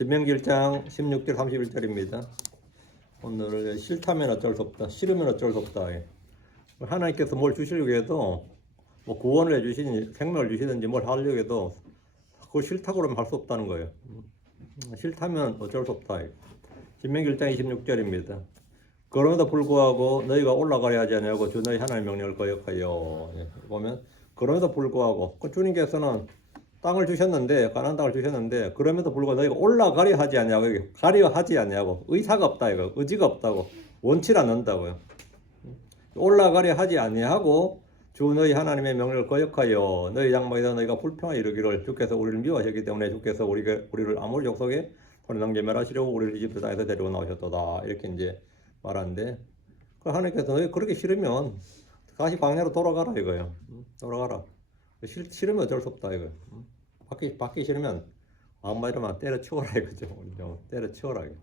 신명기 1장 16절 31절입니다. 오늘 싫다면 어쩔 수 없다. 싫으면 어쩔 수 없다. 하나님께서 뭘 주시려고 해도 뭐 구원을 해주시든지 생명을 주시든지 뭘 하려고 해도 그거 싫다고 그러면 할 수 없다는 거예요. 싫다면 어쩔 수 없다. 신명기 1장 26절입니다. 그럼에도 불구하고 너희가 올라가야 하지 아니하고 주 너희 하나님의 명령을 거역하여. 보면 그럼에도 불구하고 주님께서는 땅을 주셨는데 가나안 땅을 주셨는데 그럼에도 불구하고 너희가 올라가려 하지 아니하고 가려 하지 아니하고 의사가 없다 이거 의지가 없다고 원치 않는다고요. 올라가려 하지 아니하고 주 너희 하나님의 명령을 거역하여 너희 장막에서 너희가 불평하여 이르기를 주께서 우리를 미워하셨기 때문에 주께서 우리를 아모리 족속에 손에 넘겨 멸하시려고 우리를 이집트 땅에서 데리고 나오셨도다 이렇게 이제 말하는데 하나님께서 너희 그렇게 싫으면 다시 광야로 돌아가라 이거예요. 돌아가라. 싫으면 어쩔 수 없다 이거. 받기 싫으면 아무 말이면 때려치워라 이거죠. 때려치워라 이거.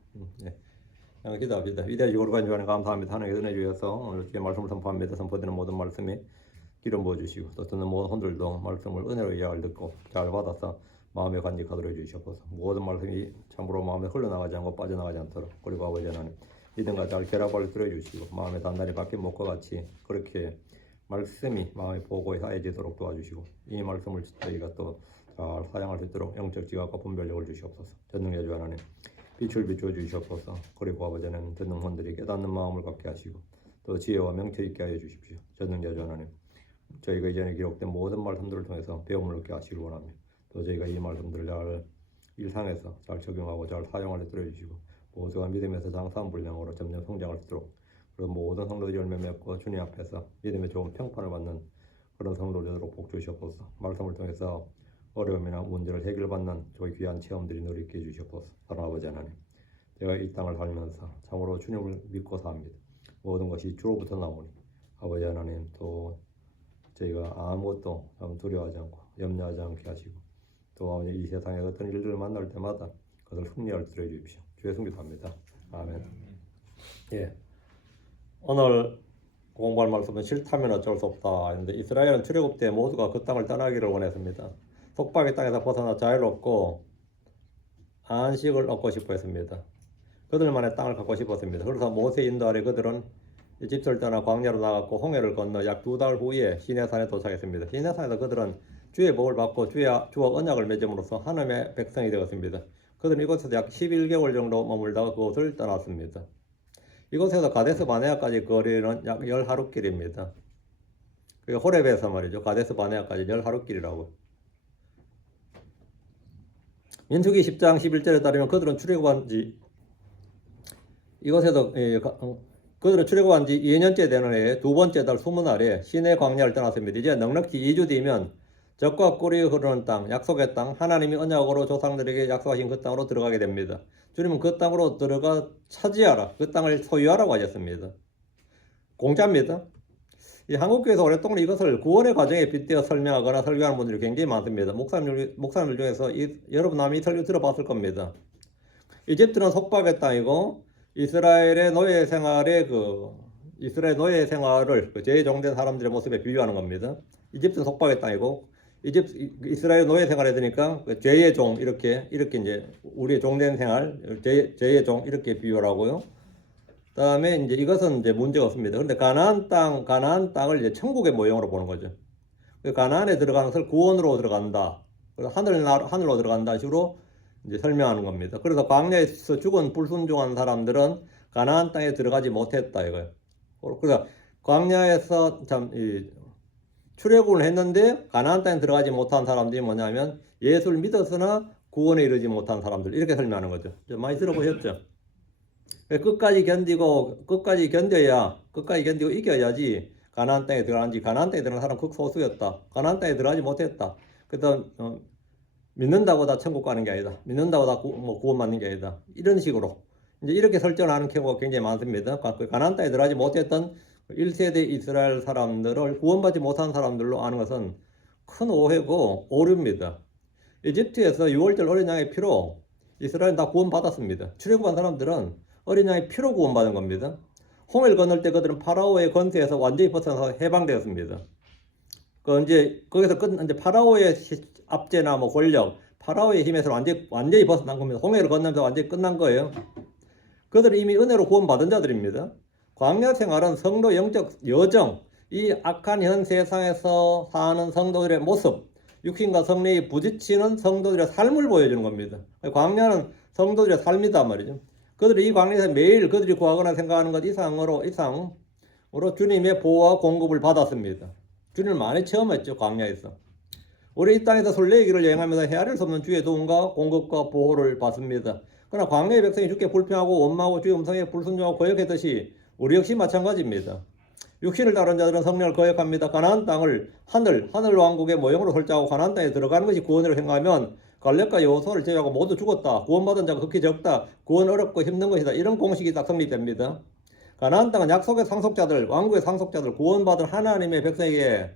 예. 기도합니다. 위대하시고 거룩한 주님 감사합니다. 하나님께 은혜 주셔서 오늘 주의 말씀을 선포합니다. 선포되는 모든 말씀에 기름 부어주시고 또 듣는 모든 혼들도 말씀을 은혜로 이해를 듣고 잘 받아서 마음에 간직하도록 해주시옵소서. 모든 말씀이 참으로 마음에 흘러나가지 않고 빠져나가지 않도록 그리고 아버지 하나님 믿음과 잘 결합을 들어주시고 마음에 단단히 박힌 목과 같이 그렇게 말씀이 마음의 보고에 하얘지도록 도와주시고 이 말씀을 저희가 또 잘 사용할 수 있도록 영적 지각과 분별력을 주시옵소서. 전능의 주 하나님 빛을 비추어 주시옵소서. 그리고 아버지는 듣는 혼들이 깨닫는 마음을 갖게 하시고 또 지혜와 명철 있게 하여 주십시오. 전능의 주 하나님 저희가 이전에 기록된 모든 말씀들을 통해서 배움을 얻게 하시길 원합니다. 또 저희가 이 말씀들을 잘 일상에서 잘 적용하고 잘 사용할 수 있도록 해주시고 모두가 믿음에서 장사한 분량으로 점점 성장할 수 있도록 그런 모든 성도들이 열매 맺고 주님 앞에서 믿음의 좋은 평판을 받는 그런 성도들이 되도록 복 주시옵소서. 말씀을 통해서 어려움이나 문제를 해결받는 저희 귀한 체험들이 누리게 해주시옵소서. 사랑하는 아버지 하나님 제가 이 땅을 살면서 참으로 주님을 믿고 삽니다. 모든 것이 주로부터 나오니 아버지 하나님 또 저희가 아무것도 두려워하지 않고 염려하지 않게 하시고 또 이 세상에 어떤 일들을 만날 때마다 그것을 승리할 수 있도록 해주십시오. 주의 승리합니다. 아멘. 예. 오늘 공부할 말씀은 싫다면 어쩔 수 없다. 그런데 이스라엘은 출애굽 때 모두가 그 땅을 떠나기를 원했습니다. 속박의 땅에서 벗어나 자유롭고 안식을 얻고 싶어 했습니다. 그들만의 땅을 갖고 싶었습니다. 그래서 모세 인도 아래 그들은 이집트를 떠나 광야로 나갔고 홍해를 건너 약 2달 후에 시내산에 도착했습니다. 시내산에서 그들은 주의 복을 받고 주와 언약을 맺음으로써 하나님의 백성이 되었습니다. 그들은 이곳에서 약 11개월 정도 머물다가 그곳을 떠났습니다. 이곳에서 가데스 바네아까지 거리는 약 10하루길입니다. 호렙에서 말이죠. 가데스 바네아까지 10하루길이라고. 민수기 10장 11절에 따르면 그들은 출애굽한 지 이곳에서 그들은 출애굽한 지 2년째 되는 해에 두 번째 달 20날에 시내 광야를 떠났습니다. 이제 넉넉히 2주 뒤면 젖과 꿀이 흐르는 땅, 약속의 땅, 하나님이 언약으로 조상들에게 약속하신 그 땅으로 들어가게 됩니다. 주님은 그 땅으로 들어가 차지하라, 그 땅을 소유하라고 하셨습니다. 공짜입니다. 이 한국교회에서 오랫동안 이것을 구원의 과정에 빗대어 설명하거나 설교하는 분들이 굉장히 많습니다. 목사님들 중에서 여러분 아마 이 설교 들어봤을 겁니다. 이집트는 속박의 땅이고 이스라엘 노예 생활을 재종된 사람들의 모습에 비유하는 겁니다. 이집트는 속박의 땅이고 이스라엘 노예 생활에 드니까 죄의 종 이렇게 이제 우리의 종된 생활 죄의 종 이렇게 비유를 하고요. 그다음에 이제 이것은 이제 문제가 없습니다. 그런데 가나안 땅을 이제 천국의 모형으로 보는 거죠. 가나안에 들어가는 것을 구원으로 들어간다. 그래서 하늘로 들어간다 식으로 이제 설명하는 겁니다. 그래서 광야에서 죽은 불순종한 사람들은 가나안 땅에 들어가지 못했다 이거예요. 그래서 광야에서 출애굽을 했는데 가나안 땅에 들어가지 못한 사람들이 뭐냐면 예수를 믿었으나 구원에 이르지 못한 사람들 이렇게 설명하는 거죠. 많이 들어보셨죠? 끝까지 견디고 이겨야지 가나안 땅에 들어가는지 가나안 땅에 들어간 사람 극소수였다. 가나안 땅에 들어가지 못했다. 그래서 믿는다고 다 천국 가는 게 아니다. 믿는다고 다 구원받는 게 아니다. 이런 식으로 이제 이렇게 설정하는 경우가 굉장히 많습니다. 가나안 땅에 들어가지 못했던 1세대 이스라엘 사람들을 구원받지 못한 사람들로 아는 것은 큰 오해고 오류입니다. 이집트에서 6월절 어린 양의 피로 이스라엘은 다 구원받았습니다. 출애굽한 사람들은 어린 양의 피로 구원받은 겁니다. 홍해를 건널 때 그들은 파라오의 권세에서 완전히 벗어나서 해방되었습니다. 이제 거기서 이제 파라오의 압제나 권력, 파라오의 힘에서 완전히 벗어난 겁니다. 홍해를 건너면서 완전히 끝난 거예요. 그들은 이미 은혜로 구원받은 자들입니다. 광야 생활은 성도 영적 여정, 이 악한 현 세상에서 사는 성도들의 모습, 육신과 성령이 부딪히는 성도들의 삶을 보여주는 겁니다. 광야는 성도들의 삶이다 말이죠. 그들이 이 광야에서 매일 그들이 구하거나 생각하는 것 이상으로 주님의 보호와 공급을 받았습니다. 주님을 많이 체험했죠, 광야에서. 우리 이 땅에서 순례의 길을 여행하면서 헤아릴 수 없는 주의 도움과 공급과 보호를 받습니다. 그러나 광야의 백성이 주께 불평하고 원망하고 주의 음성에 불순종하고 거역했듯이 우리 역시 마찬가지입니다. 육신을 따른 자들은 성령을 거역합니다. 가나안 땅을 하늘 왕국의 모형으로 설정하고 가나안 땅에 들어가는 것이 구원이라고 생각하면 갈렙과 여호수아를 제외하고 모두 죽었다. 구원받은 자가 극히 적다. 구원 어렵고 힘든 것이다. 이런 공식이 딱 성립됩니다. 가나안 땅은 약속의 상속자들, 왕국의 상속자들, 구원받은 하나님의 백성에게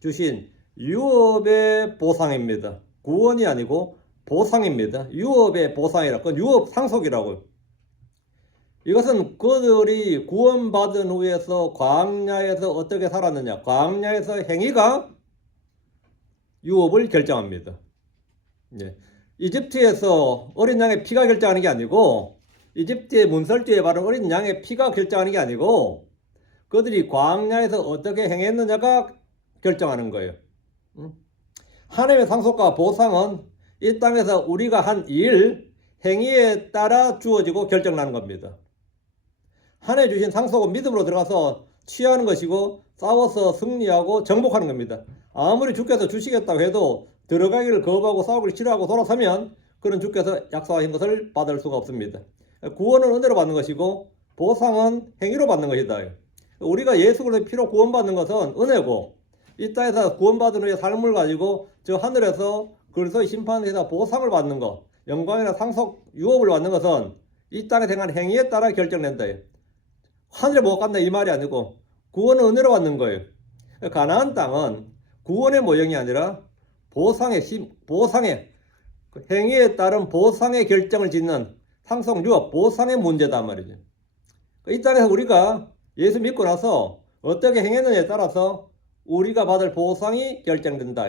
주신 유업의 보상입니다. 구원이 아니고 보상입니다. 유업의 보상이라, 그건 유업 상속이라고요. 이것은 그들이 구원받은 후에서 광야에서 어떻게 살았느냐, 광야에서 행위가 유업을 결정합니다. 예. 이집트에서 어린 양의 피가 결정하는 게 아니고, 이집트의 문설주에 바른 어린 양의 피가 결정하는 게 아니고, 그들이 광야에서 어떻게 행했느냐가 결정하는 거예요. 하나님의 상속과 보상은 이 땅에서 우리가 한 일, 행위에 따라 주어지고 결정나는 겁니다. 하나님 주신 상속은 믿음으로 들어가서 취하는 것이고 싸워서 승리하고 정복하는 겁니다. 아무리 주께서 주시겠다고 해도 들어가기를 거부하고 싸우기를 싫어하고 돌아서면 그런 주께서 약속하신 것을 받을 수가 없습니다. 구원은 은혜로 받는 것이고 보상은 행위로 받는 것이다. 우리가 예수 그리스도의 피로 구원받는 것은 은혜고, 이 땅에서 구원받은 후에 삶을 가지고 저 하늘에서 그리스도의 심판에서 보상을 받는 것, 영광이나 상속, 유업을 받는 것은 이 땅에 행한 행위에 따라 결정된다. 하늘에 못 간다 이 말이 아니고 구원은 은혜로 받는 거예요. 가나안 땅은 구원의 모형이 아니라 보상의 행위에 따른 보상의 결정을 짓는 상속, 유업, 보상의 문제다 말이죠. 이 땅에서 우리가 예수 믿고 나서 어떻게 행했느냐에 따라서 우리가 받을 보상이 결정된다.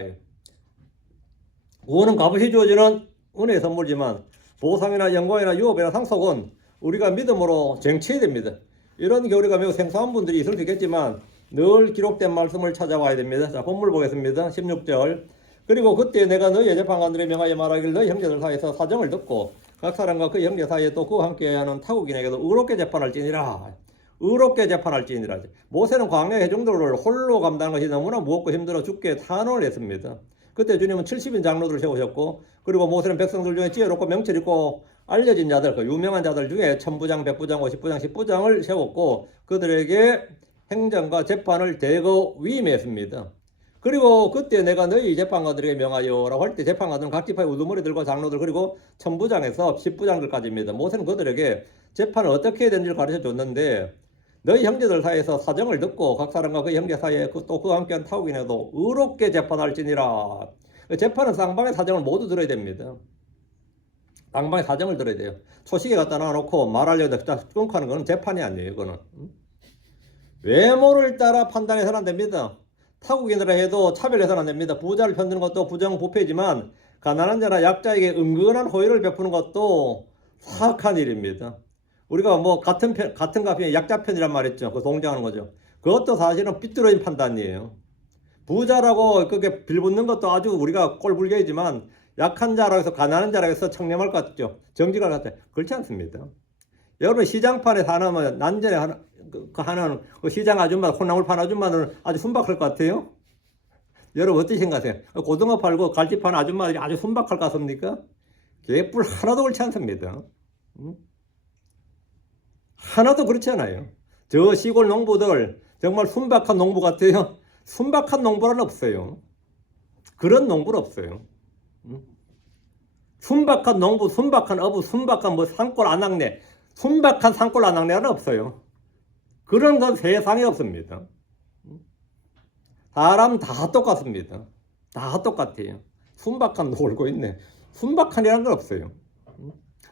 구원은 값없이 주어지는 은혜의 선물이지만 보상이나 영광이나 유업이나 상속은 우리가 믿음으로 쟁취해야 됩니다. 이런 교리가 매우 생소한 분들이 있을 수 있겠지만 늘 기록된 말씀을 찾아와야 됩니다. 자, 본문 보겠습니다. 16절. 그리고 그때 내가 너희의 재판관들에 명하여 말하기를 너희 형제들 사이에서 사정을 듣고 각 사람과 그 형제 사이에 또 그와 함께하는 타국인에게도 의롭게 재판할지니라. 의롭게 재판할지니라. 모세는 광야 회중들을 홀로 감당하는 것이 너무나 무겁고 힘들어 죽게 탄원을 했습니다. 그때 주님은 70인 장로들을 세우셨고, 그리고 모세는 백성들 중에 지혜롭고 명철 있고 알려진 자들, 그 유명한 자들 중에 천부장, 백부장, 50부장, 10부장을 세웠고 그들에게 행정과 재판을 대거 위임했습니다. 그리고 그때 내가 너희 재판관들에게 명하여라고 할 때 재판관들은 각 지파의 우두머리 들과 장로들 그리고 천부장에서 10부장들까지입니다. 모세는 그들에게 재판을 어떻게 해야 되는지를 가르쳐 줬는데, 너희 형제들 사이에서 사정을 듣고 각 사람과 그 형제 사이에 또 그와 함께한 타국인에도 의롭게 재판할지니라. 재판은 쌍방의 사정을 모두 들어야 됩니다. 쌍방의 사정을 들어야 돼요. 초식에 갖다 놔놓고 말하려고 끊고 하는 건 재판이 아니에요. 이거는 외모를 따라 판단해서는 안 됩니다. 타국인이라 해도 차별해서는 안 됩니다. 부자를 편드는 것도 부정부패지만 가난한 자나 약자에게 은근한 호의를 베푸는 것도 사악한 일입니다. 우리가 뭐 같은 값에 약자 편이란 말했죠. 그 동정하는 거죠. 그것도 사실은 삐뚤어진 판단이에요. 부자라고 그렇게 빌붙는 것도 아주 우리가 꼴불견이지만 약한 자라고 해서 가난한 자라고 해서 청렴할 것 같죠. 정직할 것 같아요. 그렇지 않습니다. 여러분 시장판에 사는 난전에 하는 그 시장 아줌마, 콩나물 파는 아줌마는 아주 순박할 것 같아요. 여러분 어떻게 생각하세요? 고등어 팔고 갈치 파는 아줌마들이 아주 순박할 것 같습니까? 개뿔 하나도 그렇지 않습니다. 하나도 그렇지 않아요. 저 시골 농부들 정말 순박한 농부 같아요. 순박한 농부는 없어요. 그런 농부는 없어요. 순박한 농부, 순박한 어부, 순박한 뭐 산골 안악내, 순박한 산골 안악내는 없어요. 그런 건 세상에 없습니다. 사람 다 똑같습니다. 다 똑같아요. 순박한 놀고 있네. 순박한이라는 건 없어요.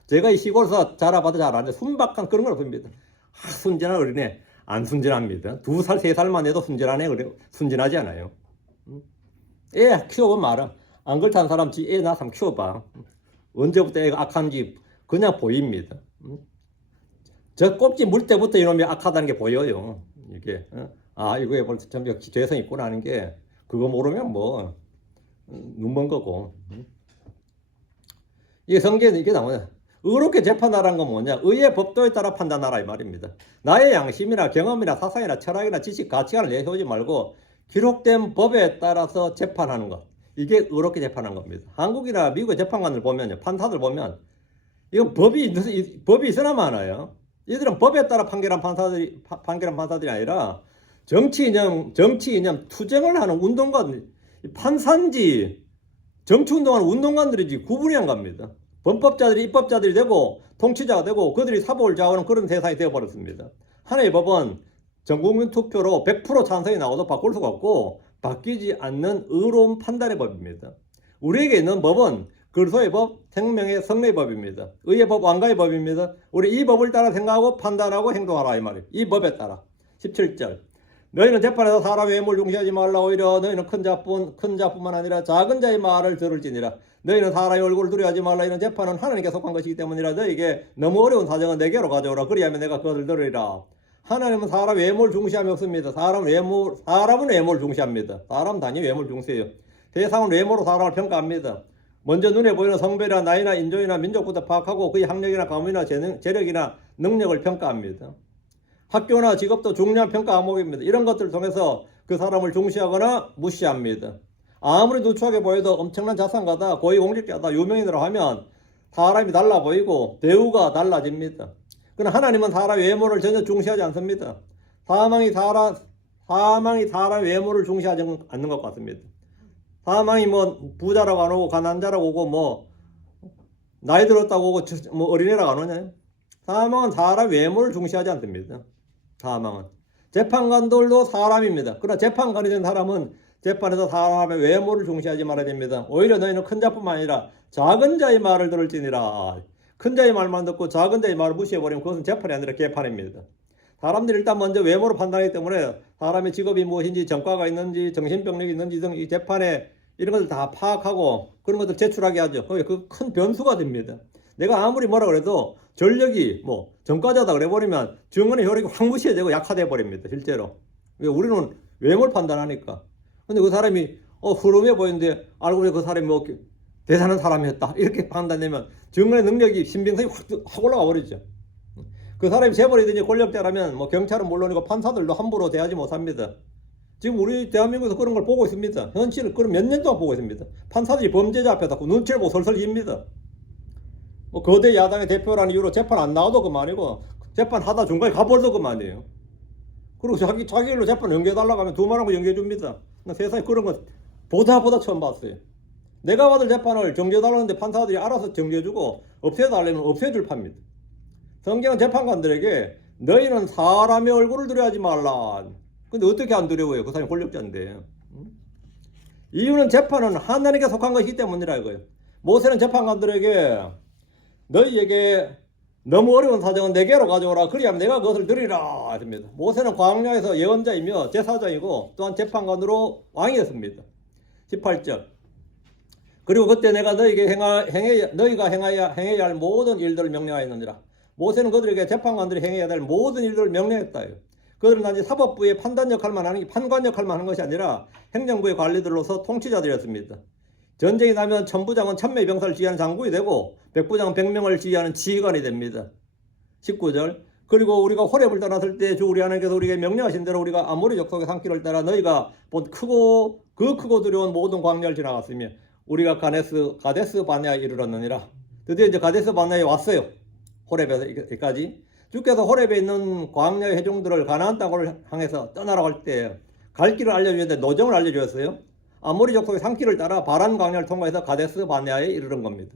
제가 이 시골에서 자라봐도 잘 아는데 순박한 그런 건 없습니다. 순진한 어린애 안 순진합니다. 2살, 3살만 해도 순진하네. 그래 순진하지 않아요. 애 키워보면 알아. 안 그렇다는 사람 지 애 낳아서 한번 키워봐. 언제부터 애가 악한지 그냥 보입니다. 저 꼭지 물 때부터 이놈이 악하다는 게 보여요. 이게 아 이거에 벌써 좀 역시 죄성이 있구나 하는 게 그거 모르면 뭐 눈먼 거고. 이게 성경에 이게 나오냐? 의롭게 재판하라는 건 뭐냐? 의의 법도에 따라 판단하라 이 말입니다. 나의 양심이나 경험이나 사상이나 철학이나 지식, 가치관을 내세우지 말고 기록된 법에 따라서 재판하는 것. 이게 의롭게 재판하는 겁니다. 한국이나 미국의 재판관들 보면요, 판사들 보면 이건 법이 있으나 많아요. 이들은 법에 따라 판결한 판사들이 아니라 정치 이념, 투쟁을 하는 운동가들, 판사인지 정치 운동하는 운동가들이지 구분이 안 갑니다. 범법자들이 입법자들이 되고 통치자가 되고 그들이 사법을 좌우하는 그런 세상이 되어버렸습니다. 하나의 법은 전국민 투표로 100% 찬성이 나와도 바꿀 수가 없고 바뀌지 않는 의로운 판단의 법입니다. 우리에게 있는 법은 글소의 법, 생명의 성례의 법입니다. 의의 법, 왕가의 법입니다. 우리 이 법을 따라 생각하고 판단하고 행동하라 이 말이에요. 이 법에 따라. 17절. 너희는 재판에서 사람 외모를 중시하지 말라. 오히려 너희는 큰 자뿐만 아니라 작은 자의 말을 들을지니라. 너희는 사람의 얼굴을 두려워하지 말라. 이런 재판은 하나님께 속한 것이기 때문이라. 너희에게 너무 어려운 사정은 내게로 가져오라. 그리하면 내가 그것을 들으리라. 하나님은 사람 외모를 중시함이 없습니다. 사람은 외모를 중시합니다. 사람 단위 외모를 중시해요. 세상은 외모로 사람을 평가합니다. 먼저 눈에 보이는 성별이나 나이나 인종이나 민족부터 파악하고 그의 학력이나 가문이나 재력이나 능력을 평가합니다. 학교나 직업도 중요한 평가 과목입니다. 이런 것들을 통해서 그 사람을 중시하거나 무시합니다. 아무리 누추하게 보여도 엄청난 자산가다, 고위공직자다, 유명인으로 하면 사람이 달라 보이고 대우가 달라집니다. 그러나 하나님은 사람 외모를 전혀 중시하지 않습니다. 사망이 사람 외모를 중시하지 않는 것 같습니다. 사망이 뭐 부자라고 안 오고 가난자라고 오고 뭐 나이 들었다고 오고 뭐 어린애라고 안 오냐? 사망은 사람 외모를 중시하지 않습니다. 사망은 재판관들도 사람입니다. 그러나 재판관이 된 사람은 재판에서 사람의 외모를 중시하지 말아야 됩니다. 오히려 너희는 큰 자뿐만 아니라 작은 자의 말을 들을지니라. 큰 자의 말만 듣고 작은 자의 말을 무시해버리면 그것은 재판이 아니라 개판입니다. 사람들이 일단 먼저 외모로 판단하기 때문에 사람의 직업이 무엇인지, 전과가 있는지, 정신병력이 있는지 등 이 재판에 이런 것들 다 파악하고 그런 것들 제출하게 하죠. 그 큰 변수가 됩니다. 내가 아무리 뭐라 그래도 전력이 뭐 전과자다 그래버리면 증언의 효력이 확 무시해지고 약화돼 버립니다. 실제로. 우리는 외모를 판단하니까. 근데 그 사람이 흐름해 보이는데 알고 보니 그 사람이 뭐 대단한 사람이었다 이렇게 판단되면 증언의 능력이 신빙성이 확 올라가 버리죠. 그 사람이 재벌이든지 권력자라면 뭐 경찰은 물론이고 판사들도 함부로 대하지 못합니다. 지금 우리 대한민국에서 그런 걸 보고 있습니다. 현실을 그런 몇 년 동안 보고 있습니다. 판사들이 범죄자 앞에서 눈치를 보고 설설 깁니다. 뭐 거대 야당의 대표라는 이유로 재판 안 나와도 그만이고 재판하다 중간에 가버려도 그만이에요. 그리고 자기들로 재판 연계해달라고 하면 두말하고 연계해줍니다. 세상에 그런 건 보다 처음 봤어요. 내가 받을 재판을 정지해달라는데 판사들이 알아서 정지해주고 없애달라면 없애줄 팝니다. 성경은 재판관들에게 너희는 사람의 얼굴을 두려워하지 말라. 근데 어떻게 안 두려워요? 그 사람이 권력자인데. 이유는 재판은 하나님께 속한 것이기 때문이라 이거예요. 모세는 재판관들에게 너희에게 너무 어려운 사정은 내게로 가져오라. 그리하면 내가 그것을 들으리라 했습니다. 모세는 광야에서 예언자이며 제사장이고 또한 재판관으로 왕이 됐습니다. 18절. 그리고 그때 내가 너희가 행해야 할 모든 일들을 명령하였느니라. 모세는 그들에게 재판관들이 행해야 될 모든 일들을 명령했다. 그들은 단지 사법부의 판관 역할만 하는 것이 아니라 행정부의 관리들로서 통치자들이었습니다. 전쟁이 나면 천부장은 1000명의 병사를 지휘하는 장군이 되고 백부장은 100명을 지휘하는 지휘관이 됩니다. 19절. 그리고 우리가 호렙을 떠났을 때 주 우리 하나님께서 우리에게 명령하신 대로 우리가 아모리 족속의 산길을 따라 너희가 본 크고 두려운 모든 광야를 지나갔으며 우리가 가데스 바네아에 이르렀느니라. 드디어 이제 가데스 바네아에 왔어요. 호렙에서 여기까지. 주께서 호렙에 있는 광야의 회중들을 가나안 땅을 향해서 떠나라고 할 때 갈 길을 알려주는데 노정을 알려주었어요. 아모리 족속의 산길을 따라 바란 광야를 통과해서 가데스 바네아에 이르는 겁니다.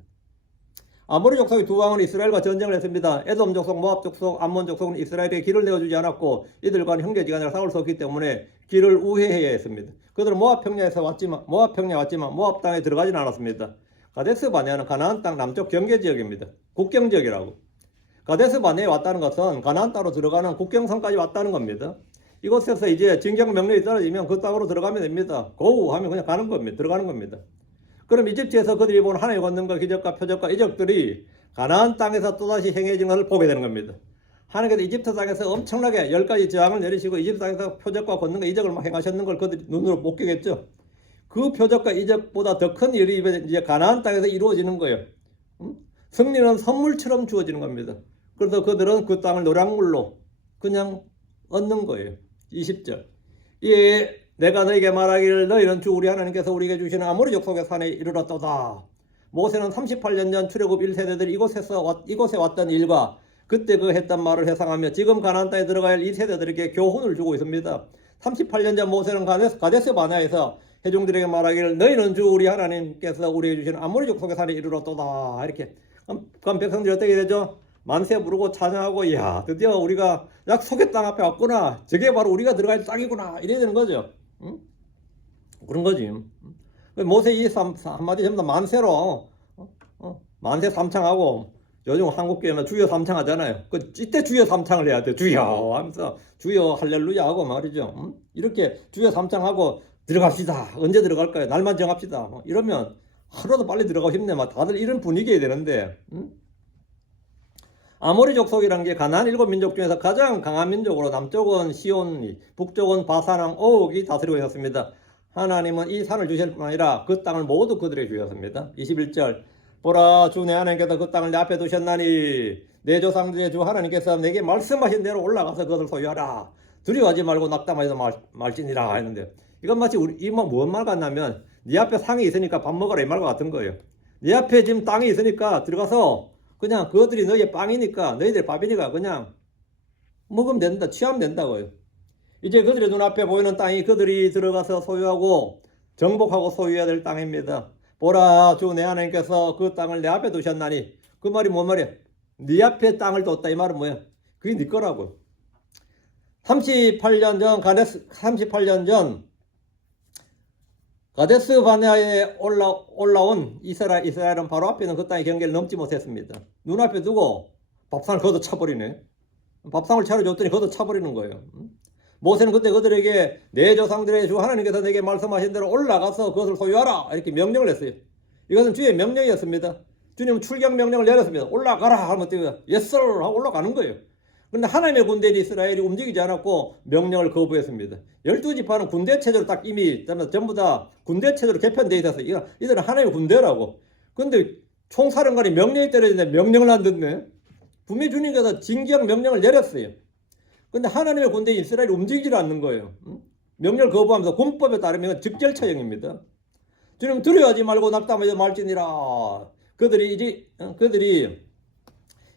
아모리 족속의 두 왕은 이스라엘과 전쟁을 했습니다. 에돔 족속, 모압 족속, 암몬 족속은 이스라엘에게 길을 내어주지 않았고 이들과는 형제지간에 싸울 수 없기 때문에 길을 우회해야 했습니다. 그들은 모압 평야에 왔지만 모압 땅에 들어가지는 않았습니다. 가데스 바네아는 가나안 땅 남쪽 경계지역입니다. 국경지역이라고. 가데스 바네아에 왔다는 것은 가나안 땅으로 들어가는 국경선까지 왔다는 겁니다. 이곳에서 이제 진경 명령이 떨어지면 그 땅으로 들어가면 됩니다. 고우 하면 그냥 가는 겁니다. 들어가는 겁니다. 그럼 이집트에서 그들이 본 하나님의 권능과 기적과 표적과 이적들이 가나안 땅에서 또다시 행해지는 것을 보게 되는 겁니다. 하나님께서 이집트 땅에서 엄청나게 10가지 저항을 내리시고 이집트 땅에서 표적과 권능과 이적을 막 행하셨는 걸 그들이 눈으로 목격했죠. 그 표적과 이적보다 더 큰 일이 이제 가나안 땅에서 이루어지는 거예요. 승리는 선물처럼 주어지는 겁니다. 그래서 그들은 그 땅을 노량물로 그냥 얻는 거예요. 20절. 예, 내가 너에게 말하기를 너희는 주 우리 하나님께서 우리에게 주시는 아모리 족속의 산에 이르렀도다. 모세는 38년 전 출애굽 1세대들이 이곳에 왔던 일과 그때 그 했던 말을 회상하며 지금 가나안 땅에 들어가야 할 이 세대들에게 교훈을 주고 있습니다. 38년 전 모세는 가데스 바네아에서 회중들에게 말하기를 너희는 주 우리 하나님께서 우리에게 주시는 아모리 족속의 산에 이르렀도다. 이렇게. 그럼 백성들이 어떻게 되죠? 만세 부르고 찬양하고 이야 드디어 우리가 약속의 땅 앞에 왔구나. 저게 바로 우리가 들어갈 땅이구나. 이래야 되는 거죠. 응? 그런 거지. 모세 이 한마디 전부 다 만세로 만세 삼창하고 요즘 한국교회는 주여 삼창하잖아요. 이때 주여 삼창을 해야 돼. 주여 하면서 주여 할렐루야 하고 말이죠. 이렇게 주여 삼창하고 들어갑시다. 언제 들어갈까요? 날만 정합시다. 이러면 하루도 빨리 들어가고 싶네. 막 다들 이런 분위기여야 되는데. 아모리 족속이라는 게 가나안 7민족 중에서 가장 강한 민족으로 남쪽은 시온, 북쪽은 바산왕 옥이 다스리고 있었습니다. 하나님은 이 산을 주실 뿐 아니라 그 땅을 모두 그들에게 주셨습니다. 21절 보라 주 내 하나님께서 그 땅을 내 앞에 두셨나니 내 조상들의 주 하나님께서 내게 말씀하신 대로 올라가서 그것을 소유하라. 두려워하지 말고 낙담하지 말지니라 했는데 이건 마치 우리 이뭐 무슨 말 같냐면 네 앞에 상이 있으니까 밥 먹어라 이 말과 같은 거예요. 네 앞에 지금 땅이 있으니까 들어가서 그냥 그것들이 너희의 빵이니까 너희들 밥이니까 그냥 먹으면 된다. 취하면 된다고요. 이제 그들의 눈앞에 보이는 땅이 그들이 들어가서 소유하고 정복하고 소유해야 될 땅입니다. 보라 주 내 하나님께서 그 땅을 내 앞에 두셨나니 그 말이 뭔 말이야? 네 앞에 땅을 뒀다 이 말은 뭐야? 그게 네 거라고. 38년 전 가데스 바네아에 올라온 이스라엘은 바로 앞에 있는 그 땅의 경계를 넘지 못했습니다. 눈앞에 두고 밥상을 걷어 차버리네. 밥상을 차려줬더니 걷어 차버리는 거예요. 모세는 그때 그들에게 내 조상들의 주 하나님께서 내게 말씀하신 대로 올라가서 그것을 소유하라 이렇게 명령을 했어요. 이것은 주의 명령이었습니다. 주님은 출경 명령을 내렸습니다. 올라가라 하면 yes sir 하고 올라가는 거예요. 그런데 하나님의 군대 이스라엘이 움직이지 않았고 명령을 거부했습니다. 12지파는 군대 체제로 딱 이미 전부 다 군대 체제로 개편되어 있어서 이들은 하나님의 군대라고. 그런데 총사령관이 명령이 떨어지는데 명령을 안 듣네. 분명히 주님께서 징계형 명령을 내렸어요. 근데 하나님의 군대 이스라엘이 움직이지 않는 거예요. 명령을 거부하면서 군법에 따르면 즉절처형입니다. 주님 두려워하지 말고 낙담하지 말지니라. 그들이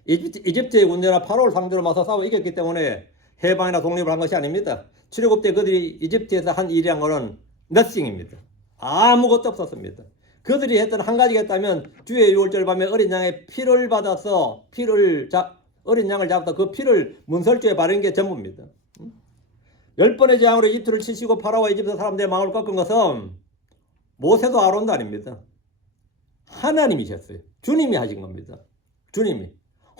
이집트의 군대나 파라오를 상대로 맞서 싸워 이겼기 때문에 해방이나 독립을 한 것이 아닙니다. 출애굽 때 그들이 이집트에서 한 일이란 것은 nothing입니다. 아무것도 없었습니다. 그들이 했던 한 가지가 있다면 주의 유월절 밤에 어린 양의 피를 받아서 어린 양을 잡아서 그 피를 문설주에 바르는 게 전부입니다. 10번의 재앙으로 이집트를 치시고 파라오와 이집트 사람들의 마음을 꺾은 것은 모세도 아론도 아닙니다. 하나님이셨어요. 주님이 하신 겁니다. 주님이.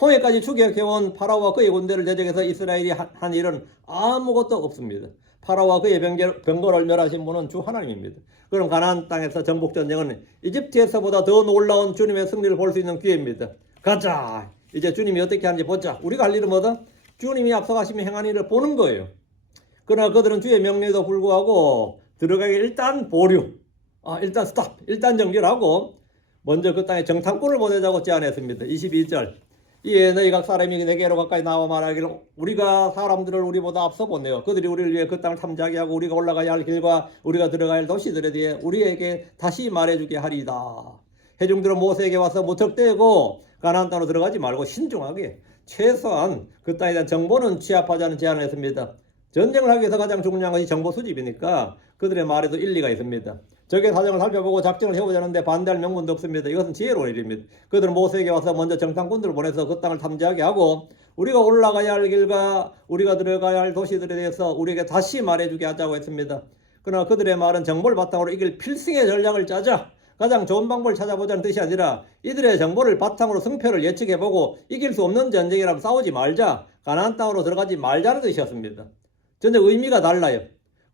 홍해까지 추격해온 파라오와 그의 군대를 대적해서 이스라엘이 한 일은 아무것도 없습니다. 파라오와 그의 병거를 멸하신 분은 주 하나님입니다. 그럼 가나안 땅에서 정복전쟁은 이집트에서보다 더 놀라운 주님의 승리를 볼 수 있는 기회입니다. 가자. 이제 주님이 어떻게 하는지 보자. 우리가 할 일은 뭐다? 주님이 앞서가시며 행한 일을 보는 거예요. 그러나 그들은 주의 명령에도 불구하고 들어가기 일단 보류. 일단 스탑. 일단 정결하고 먼저 그 땅에 정탐꾼을 보내자고 제안했습니다. 22절. 이에 너희 각 사람이 내게로 가까이 나와 말하기를 우리가 사람들을 우리보다 앞서 보내요. 그들이 우리를 위해 그 땅을 탐지하게 하고 우리가 올라가야 할 길과 우리가 들어가야 할 도시들에 대해 우리에게 다시 말해주게 하리이다. 회중들은 모세에게 와서 무턱대고 가나안 땅으로 들어가지 말고 신중하게 최소한 그 땅에 대한 정보는 취합하자는 제안을 했습니다. 전쟁을 하기 위해서 가장 중요한 것이 정보 수집이니까 그들의 말에도 일리가 있습니다. 적의 사정을 살펴보고 작전을 해보자는데 반대할 명분도 없습니다. 이것은 지혜로운 일입니다. 그들은 모세에게 와서 먼저 정탐꾼들을 보내서 그 땅을 탐지하게 하고 우리가 올라가야 할 길과 우리가 들어가야 할 도시들에 대해서 우리에게 다시 말해주게 하자고 했습니다. 그러나 그들의 말은 정보를 바탕으로 이길 필승의 전략을 짜자 가장 좋은 방법을 찾아보자는 뜻이 아니라 이들의 정보를 바탕으로 승패를 예측해보고 이길 수 없는 전쟁이라면 싸우지 말자, 가나안 땅으로 들어가지 말자는 뜻이었습니다. 전혀 의미가 달라요.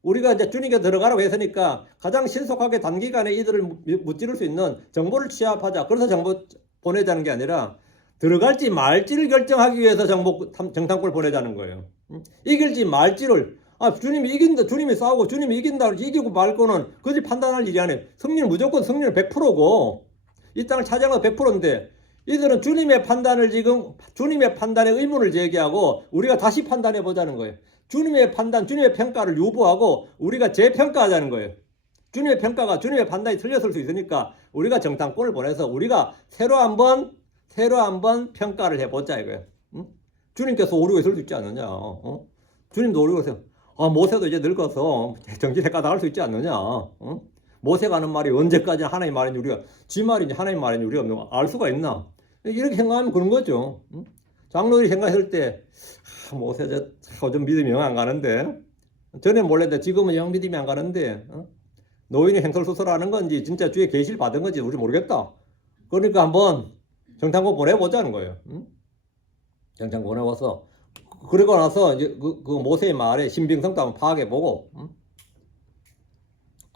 우리가 이제 주님께 들어가라고 했으니까 가장 신속하게 단기간에 이들을 무찌를 수 있는 정보를 취합하자. 그래서 정보 보내자는 게 아니라 들어갈지 말지를 결정하기 위해서 정탐꾼을 보내자는 거예요. 이길지 말지를 주님이 이긴다, 주님이 싸우고 주님이 이긴다, 이기고 말고는 그들이 판단할 일이 아니에요. 승리는 무조건 승리는 100%고 이 땅을 차지하는 건 100%인데 이들은 주님의 판단을 지금 주님의 판단에 의문을 제기하고 우리가 다시 판단해 보자는 거예요. 주님의 판단, 주님의 평가를 유보하고 우리가 재평가하자는 거예요. 주님의 평가가 주님의 판단이 틀렸을 수 있으니까 우리가 정탐꾼을 보내서 우리가 새로 한번 평가를 해보자 이거예요. 주님께서 오르고 있을 수 있지 않느냐. 주님도 오르고 있어요. 모세도 이제 늙어서 정신에 까닥할 수 있지 않느냐. 모세가 하는 말이 언제까지 하나님 말인지 우리가 지 말인지 하나님 말인지 우리가 알 수가 있나. 이렇게 생각하면 그런 거죠. 장로들이 생각했을 때 모세 좀 믿음이 영 안 가는데 전에 몰랐는데 지금은 영 믿음이 안 가는데 노인이 행설수설하는 건지 진짜 주의 계시를 받은 건지 우리 모르겠다. 그러니까 한번 정탐꾼 보내보자는 거예요. 정탐꾼 보내와서 그러고 나서 이제 그 모세의 말에 신빙성도 한번 파악해보고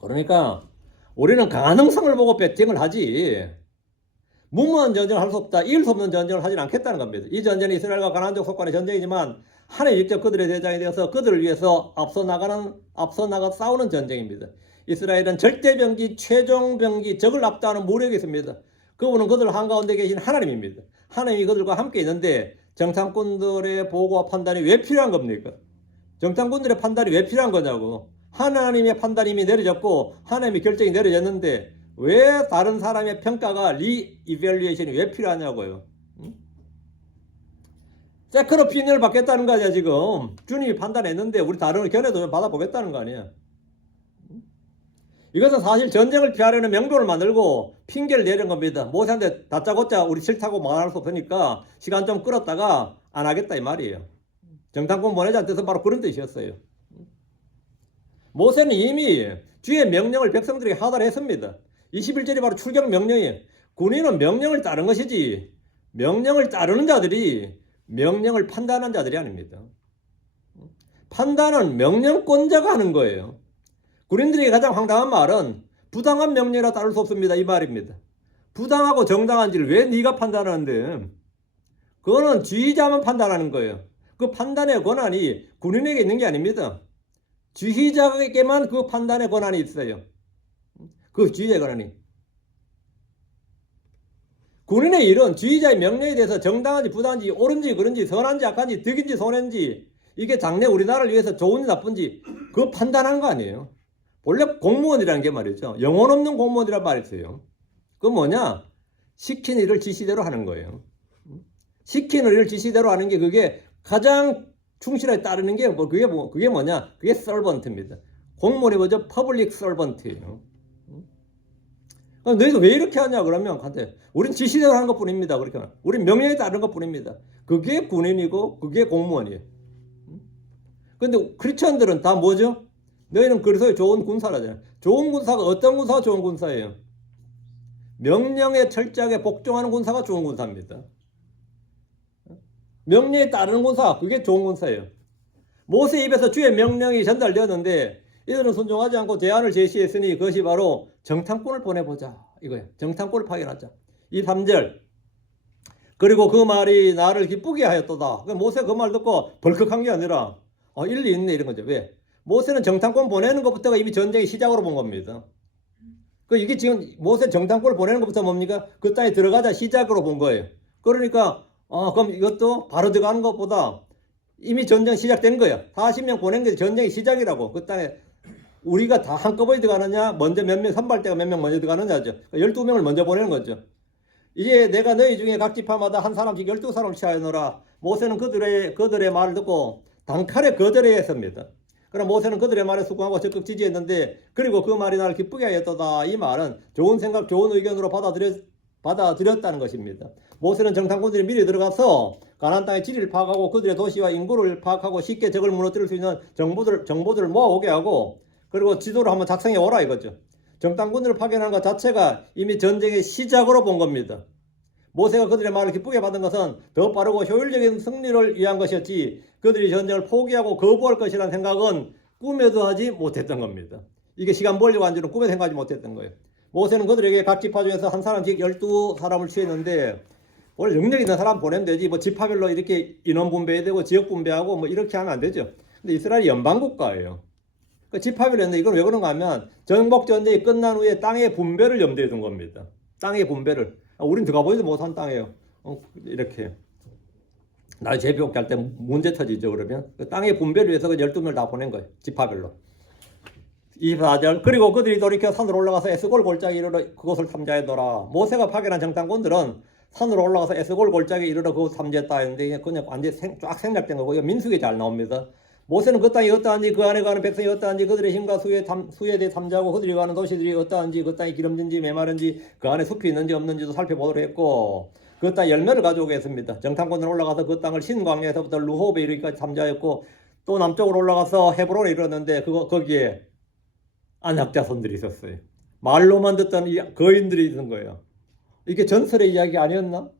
그러니까 우리는 가능성을 보고 배팅을 하지 무모한 전쟁을 할 수 없다. 이길 수 없는 전쟁을 하지 않겠다는 겁니다. 이 전쟁이 이스라엘과 가나안족 속간의 전쟁이지만 하나님 직접 그들의 대장이 되어서 그들을 위해서 앞서 나가 싸우는 전쟁입니다. 이스라엘은 절대병기, 최종병기, 적을 압도하는 무력이 있습니다. 그분은 그들 한가운데 계신 하나님입니다. 하나님이 그들과 함께 있는데 정탐꾼들의 보고와 판단이 왜 필요한 겁니까? 정탐꾼들의 판단이 왜 필요한 거냐고. 하나님의 판단이 이미 내려졌고 하나님의 결정이 내려졌는데 왜 다른 사람의 평가가 리이벨리에이션이 왜 필요하냐고요. 세컨 오피니언을 받겠다는 거 아니야 지금. 주님이 판단했는데 우리 다른 견해도 좀 받아보겠다는 거 아니야. 이것은 사실 전쟁을 피하려는 명분을 만들고 핑계를 내는 겁니다. 모세한테 다짜고짜 우리 싫다고 말할 수 없으니까 시간 좀 끌었다가 안 하겠다 이 말이에요. 정탐꾼 보내자는 뜻은 바로 그런 뜻이었어요. 모세는 이미 주의 명령을 백성들에게 하달했습니다. 21절이 바로 출경 명령이에요. 군인은 명령을 따르는 것이지 명령을 따르는 자들이 명령을 판단하는 자들이 아닙니다. 판단은 명령권자가 하는 거예요. 군인들에게 가장 황당한 말은 부당한 명령이라 따를 수 없습니다. 이 말입니다. 부당하고 정당한지를 왜 네가 판단하는데 그거는 지휘자만 판단하는 거예요. 그 판단의 권한이 군인에게 있는 게 아닙니다. 지휘자에게만 그 판단의 권한이 있어요. 그 지휘자의 권한이. 군인의 일은 지휘자의 명령에 대해서 정당한지 부당한지 옳은지 그른지 선한지 악한지 득인지 손해인지 이게 장래 우리나라를 위해서 좋은지 나쁜지 그거 판단하는 거 아니에요. 원래 공무원이라는 게 말이죠. 영혼 없는 공무원이란 말이 있어요. 그건 뭐냐? 시킨 일을 지시대로 하는 거예요. 시키는 일을 지시대로 하는 게 그게 가장 충실하게 따르는 게 그게 뭐냐? 그게 서번트입니다. 공무원이 뭐죠? 퍼블릭 서번트예요. 너희도 왜 이렇게 하냐 그러면 우린 지시대로 하는 것뿐입니다. 그렇게 우린 명령에 따르는 것뿐입니다. 그게 군인이고 그게 공무원이에요. 근데 크리스천들은 다 뭐죠? 너희는 그래서 좋은 군사라잖아요. 좋은 군사가 어떤 군사가 좋은 군사예요? 명령에 철저하게 복종하는 군사가 좋은 군사입니다. 명령에 따르는 군사 그게 좋은 군사예요. 모세 입에서 주의 명령이 전달되었는데 이들은 순종하지 않고 대안을 제시했으니 그것이 바로 정탐꾼을 보내보자 이거예요. 정탐꾼을 파견하자. 이 3절 그리고 그 말이 나를 기쁘게 하였도다. 모세 그 말 듣고 벌컥한 게 아니라 일리 있네 이런 거죠. 왜? 모세는 정탐꾼 보내는 것부터가 이미 전쟁의 시작으로 본 겁니다. 이게 지금 모세 정탐꾼을 보내는 것부터 뭡니까? 그 땅에 들어가자 시작으로 본 거예요. 그러니까 그럼 이것도 바로 들어가는 것보다 이미 전쟁 시작된 거야. 40명 보낸 게 전쟁의 시작이라고. 그 땅에 우리가 다 한꺼번에 들어가느냐 먼저 몇 명 선발대가 몇 명 먼저 들어가느냐죠. 12명을 먼저 보내는 거죠. 이제 내가 너희 중에 각 지파마다 한 사람씩 12사람을 취하여노라. 모세는 그들의 말을 듣고 단칼에 거절했습니다. 그럼 모세는 그들의 말에 수긍하고 적극 지지했는데 그리고 그 말이 나를 기쁘게 하였도다. 이 말은 좋은 생각, 좋은 의견으로 받아들였다는 것입니다. 모세는 정탐꾼들이 미리 들어가서 가나안 땅의 지리를 파악하고 그들의 도시와 인구를 파악하고 쉽게 적을 무너뜨릴 수 있는 정보들을 모아오게 하고 그리고 지도를 한번 작성해 오라 이거죠. 정탐꾼들을 파견하는 것 자체가 이미 전쟁의 시작으로 본 겁니다. 모세가 그들의 말을 기쁘게 받은 것은 더 빠르고 효율적인 승리를 위한 것이었지 그들이 전쟁을 포기하고 거부할 것이라는 생각은 꿈에도 하지 못했던 겁니다. 이게 시간 벌려고 한 줄은 꿈에 생각하지 못했던 거예요. 모세는 그들에게 각 지파 중에서 한 사람씩 12사람을 취했는데 원래 능력 있는 사람 보내면 되지 뭐 지파별로 이렇게 인원 분배해야 되고 지역 분배하고 뭐 이렇게 하면 안 되죠. 근데 이스라엘이 연방국가예요. 그 지파별로 했는데 이건 왜 그런가 하면 정복전쟁이 끝난 후에 땅의 분배를 염두에 둔 겁니다. 땅의 분배를. 우린 들어가보지도 못한 땅이에요. 이렇게. 나중에 재배옥 할 때 문제 터지죠. 그러면 그 땅의 분배를 위해서 그 12명을 다 보낸 거예요. 지파별로. 24절 그리고 그들이 돌이켜 산으로 올라가서 에스골 골짜기에 이르러 그곳을 탐지하더라. 모세가 파견한 정탐꾼들은 산으로 올라가서 에스골 골짜기에 이르러 그곳을 탐지했다 했는데 그냥 완전히 쫙 생략된 거고 이거 민수기에 잘 나옵니다. 모세는 그 땅이 어떠한지 그 안에 가는 백성이 어떠한지 그들의 힘과 수에 대해 탐지하고 그들이 가는 도시들이 어떠한지 그 땅이 기름진지 메마른지 그 안에 숲이 있는지 없는지도 살펴보도록 했고 그 땅 열매를 가져오게 했습니다. 정탐꾼은 올라가서 그 땅을 신광야에서부터 루호베 이르기까지 탐지하였고 또 남쪽으로 올라가서 헤브론에 이르렀는데 거기에 안악자손들이 있었어요. 말로만 듣던 거인들이 있는 거예요. 이게 전설의 이야기 아니었나?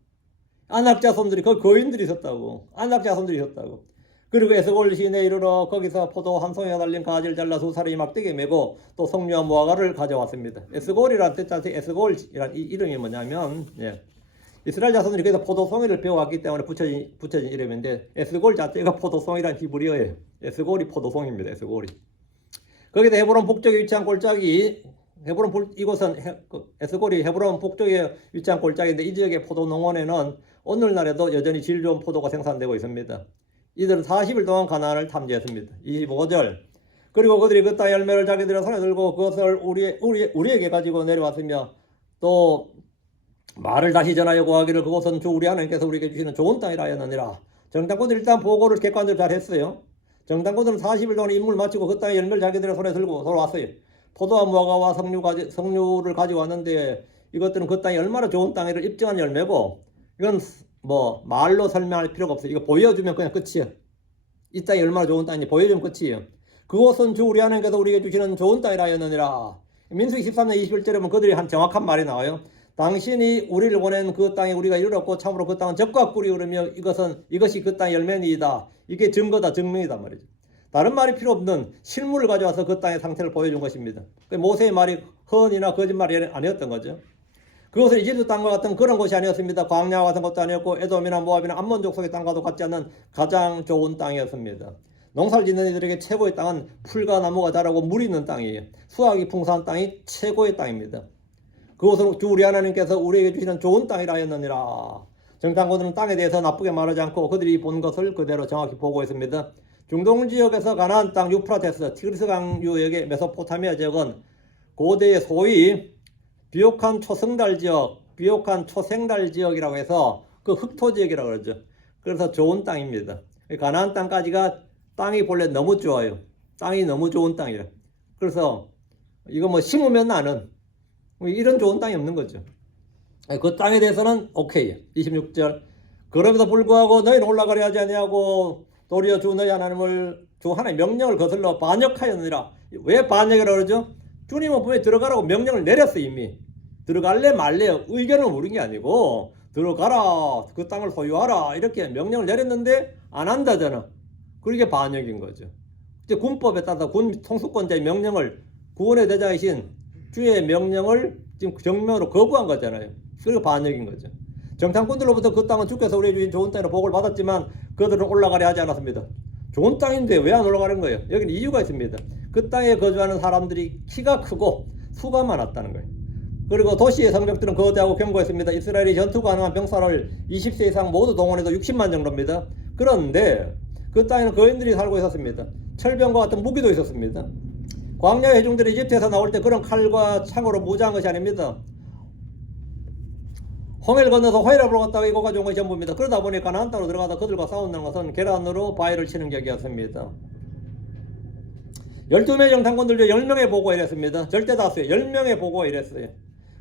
안악자손들이 그 거인들이 있었다고. 안악자손들이 있었다고. 그리고 에스골 시내에 이르러 거기서 포도 한 송이가 달린 가지를 잘라 두 사람이 막대기에 메고 또 석류와 무화과를 가져왔습니다. 에스골이란 뜻자체 에스골이란 이 이름이 뭐냐면 이스라엘 자손들이 거기서 포도송이를 배워왔기 때문에 붙여진 이름인데 에스골 자체가 포도송이란 히브리어예요. 에스골이 포도송입니다. 에스골이. 거기서 헤브론 북쪽에 위치한 골짜기 이곳은 에스골이 헤브론 북쪽에 위치한 골짜기인데 이 지역의 포도 농원에는 오늘날에도 여전히 질 좋은 포도가 생산되고 있습니다. 이들은 40일 동안 가나안을 탐지했습니다. 25절 그리고 그들이 그 땅의 열매를 자기들의 손에 들고 그것을 우리에게 가지고 내려왔으며 또 말을 다시 전하여 고하기를 그곳은 주 우리 하나님께서 우리에게 주시는 좋은 땅이라 하였느니라. 정탐꾼들이 일단 보고를 객관적으로 잘 했어요. 정탐꾼들은 40일 동안 임무를 마치고 그 땅의 열매를 자기들의 손에 들고 돌아왔어요. 포도와 무화과와 석류를 가지고 왔는데 이것들은 그 땅이 얼마나 좋은 땅이를 입증한 열매고 이건 뭐 말로 설명할 필요가 없어요. 이거 보여주면 그냥 끝이에요. 이 땅이 얼마나 좋은 땅인지 보여주면 끝이에요. 그곳은 주 우리 하나님께서 우리에게 주시는 좋은 땅이라 하였느니라. 민수기 13장 21절에 보면 그들이 한 정확한 말이 나와요. 당신이 우리를 보낸 그 땅에 우리가 이르렀고 참으로 그 땅은 젖과 꿀이 흐르며 이것이 그 땅의 열매니이다. 이게 증거다, 증명이다 말이죠. 다른 말이 필요 없는 실물을 가져와서 그 땅의 상태를 보여준 것입니다. 모세의 말이 허언이나 거짓말이 아니었던 거죠. 그것은 이집트 땅과 같은 그런 곳이 아니었습니다. 광야와 같은 것도 아니었고 에돔이나 모압이나 암몬 족속의 땅과도 같지 않는 가장 좋은 땅이었습니다. 농사를 짓는 이들에게 최고의 땅은 풀과 나무가 자라고 물이 있는 땅이에요. 수확이 풍성한 땅이 최고의 땅입니다. 그것은 주 우리 하나님께서 우리에게 주시는 좋은 땅이라 하였느니라. 정탐꾼들은 땅에 대해서 나쁘게 말하지 않고 그들이 본 것을 그대로 정확히 보고했습니다. 중동 지역에서 가나안 땅 유프라테스 티그리스 강유역의 메소포타미아 지역은 고대의 소위 비옥한 초생달 지역이라고 해서 그 흑토 지역이라고 그러죠. 그래서 좋은 땅입니다. 가나안 땅까지가 땅이 본래 너무 좋아요. 땅이 너무 좋은 땅이라. 그래서 이거 뭐 심으면 나는 이런 좋은 땅이 없는 거죠. 그 땅에 대해서는 오케이. 26절 그럼에도 불구하고 너희는 올라가려 하지 아니하고 도리어 주 너희 하나님을 주 하나님의 명령을 거슬러 반역하였느니라. 왜 반역이라고 그러죠? 주님은 분명히 들어가라고 명령을 내렸어요. 이미 들어갈래 말래 의견을 물은 게 아니고 들어가라 그 땅을 소유하라 이렇게 명령을 내렸는데 안 한다잖아. 그게 반역인 거죠. 이제 군법에 따라서 군 통수권자의 명령을 구원의 대장이신 주의 명령을 지금 정면으로 거부한 거잖아요. 그게 반역인 거죠. 정탐꾼들로부터 그 땅은 주께서 우리에게 주신 좋은 땅으로 복을 받았지만 그들은 올라가려 하지 않았습니다. 좋은 땅인데 왜 안 올라가는 거예요? 여기는 이유가 있습니다. 그 땅에 거주하는 사람들이 키가 크고 수가 많았다는 거예요. 그리고 도시의 성벽들은 거대하고 견고했습니다. 이스라엘이 전투 가능한 병사를 20세 이상 모두 동원해도 60만 정도입니다. 그런데 그 땅에는 거인들이 살고 있었습니다. 철병과 같은 무기도 있었습니다. 광야의 회중들이 이집트에서 나올 때 그런 칼과 창으로 무장한 것이 아닙니다. 홍해를 건너서 호해를 보러 갔다가 이거 가져온 것이 전부입니다. 그러다 보니 가나안 땅으로 들어가서 그들과 싸운다는 것은 계란으로 바위를 치는 격이었습니다. 12명의 정탐꾼들 중 10명의 보고가 이랬습니다. 절대 다수예요. 10명의 보고가 이랬어요.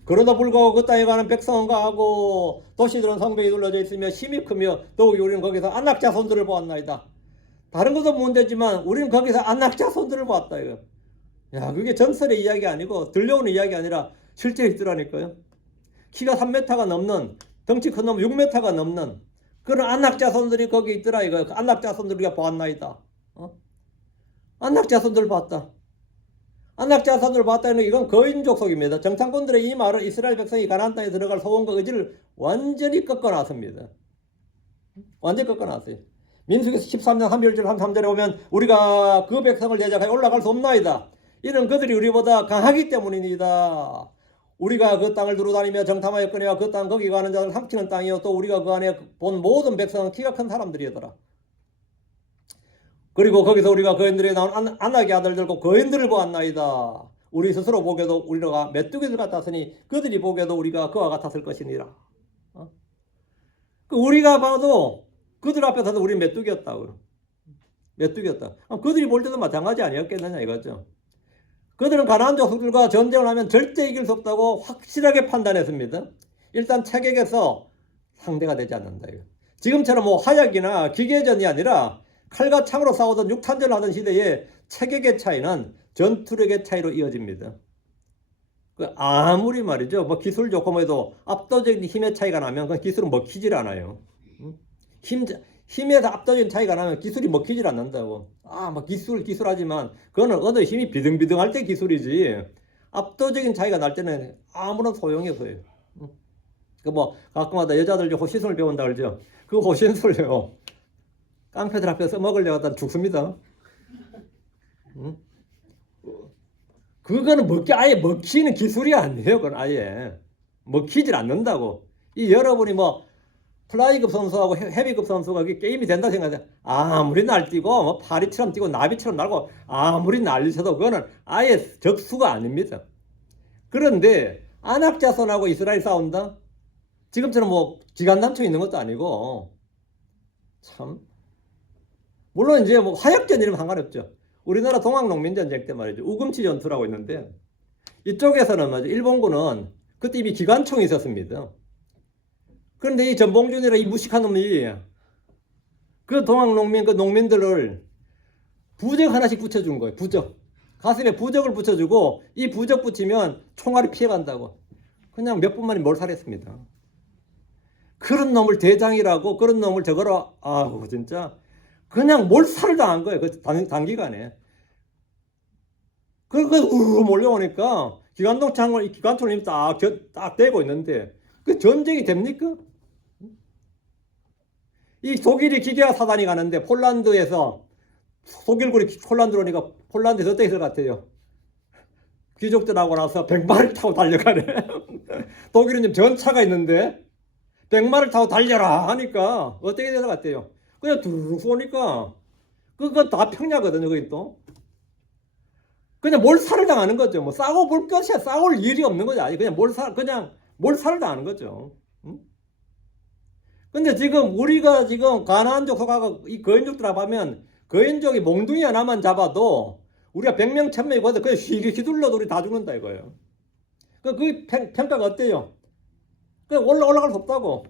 그러다 불구하고 그 땅에 가는 백성은 가하고 도시들은 성벽이 둘러져 있으며 힘이 크며 더욱이 우리는 거기서 안악자손들을 보았나이다. 다른 것은 문제지만 우리는 거기서 안악자손들을 보았다. 이거. 야, 그게 전설의 이야기 아니고 들려오는 이야기 아니라 실제 있더라니까요. 키가 3m가 넘는 덩치 큰 놈 6m가 넘는 그런 안악자손들이 거기 있더라. 이거 안악자손들 우리가 보았나이다. 안락 자손들 봤다. 안락 자손들 봤다는 이건 거인 족속입니다. 정탐꾼들의 이 말은 이스라엘 백성이 가나안 땅에 들어갈 소원과 의지를 완전히 꺾어놨습니다. 완전히 꺾어놨어요. 민수기서 13장 31절 33절에 보면 우리가 그 백성을 대적하여 올라갈 수 없나이다. 이는 그들이 우리보다 강하기 때문입니다. 우리가 그 땅을 두루다니며 정탐하였거니와 그 땅 거기 가는 자를 삼키는 땅이요 또 우리가 그 안에 본 모든 백성은 키가 큰 사람들이더라. 그리고 거기서 우리가 거인들에 나온 안악의 아들들과 거인들을 보았나이다. 우리 스스로 보게도 우리가 메뚜기들 같았으니 그들이 보게도 우리가 그와 같았을 것이니라. 우리가 봐도 그들 앞에서도 우리 메뚜기였다고. 메뚜기였다. 그들이 볼 때도 마찬가지 아니었겠느냐 이거죠. 그들은 가나안 족속들과 전쟁을 하면 절대 이길 수 없다고 확실하게 판단했습니다. 일단 체격에서 상대가 되지 않는다. 이거. 지금처럼 뭐 화약이나 기계전이 아니라 칼과 창으로 싸우던 육탄전을 하던 시대에 체격의 차이는 전투력의 차이로 이어집니다. 아무리 말이죠. 뭐 기술 좋고 뭐 해도 압도적인 힘의 차이가 나면 그 기술은 먹히질 않아요. 힘에서 압도적인 차이가 나면 기술이 먹히질 않는다고. 뭐 기술하지만 그거는 어느 힘이 비등비등할 때 기술이지. 압도적인 차이가 날 때는 아무런 소용이 없어요. 뭐 가끔마다 여자들 호신술을 배운다 그러죠. 그 호신술요. 깡패들 앞에서 먹으려고 하다 죽습니다. 그거는 아예 먹히는 기술이 아니에요. 그건 아예 먹히질 않는다고. 이 여러분이 뭐 플라이급 선수하고 헤비급 선수가 게임이 된다 생각해. 아무리 날뛰고 뭐 파리처럼 뛰고 나비처럼 날고 아무리 난리쳐도 그거는 아예 적수가 아닙니다. 그런데 안악자손하고 이스라엘 싸운다? 지금처럼 뭐 기관단총 있는 것도 아니고 참 물론 이제 뭐 화약전 이러면 상관없죠. 우리나라 동학농민전쟁 때 말이죠. 우금치 전투라고 있는데 이쪽에서는 말이죠. 일본군은 그때 이미 기관총이 있었습니다. 그런데 이 전봉준이라 이 무식한 놈이 그 동학농민 그 농민들을 부적 하나씩 붙여준 거예요. 부적. 가슴에 부적을 붙여주고 이 부적 붙이면 총알이 피해간다고. 그냥 몇 분 만에 몰살했습니다. 그런 놈을 대장이라고 그런 놈을 저거로 진짜 그냥 몰살을 당한 거예요. 그 단기간에. 몰려오니까 기관총을 딱 대고 있는데 그 전쟁이 됩니까? 이 독일이 기계화 사단이 가는데 폴란드에서 독일군이 폴란드로 오니까 폴란드에서 어떻게 했을 것 같아요? 귀족들하고 나서 100마를 타고 달려가네. 독일은 지금 전차가 있는데 100마를 타고 달려라 하니까 어떻게 될 것 같아요? 그냥 툭 쏘니까 그건 다 평야거든요. 거기 또 그냥 몰살을 당하는 거죠. 뭐 싸고 볼 것이야. 싸울 일이 없는 거죠. 아니 그냥 몰살을 당하는 거죠. 근데 지금 우리가 지금 가나안족 속하고 이 거인족들하고 하면 거인족이 몽둥이 하나만 잡아도 우리가 100명 1000명이 거기서 그냥 휘둘러도 우리 다 죽는다 이거예요. 그 평가가 어때요? 그냥 올라갈 수 없다고.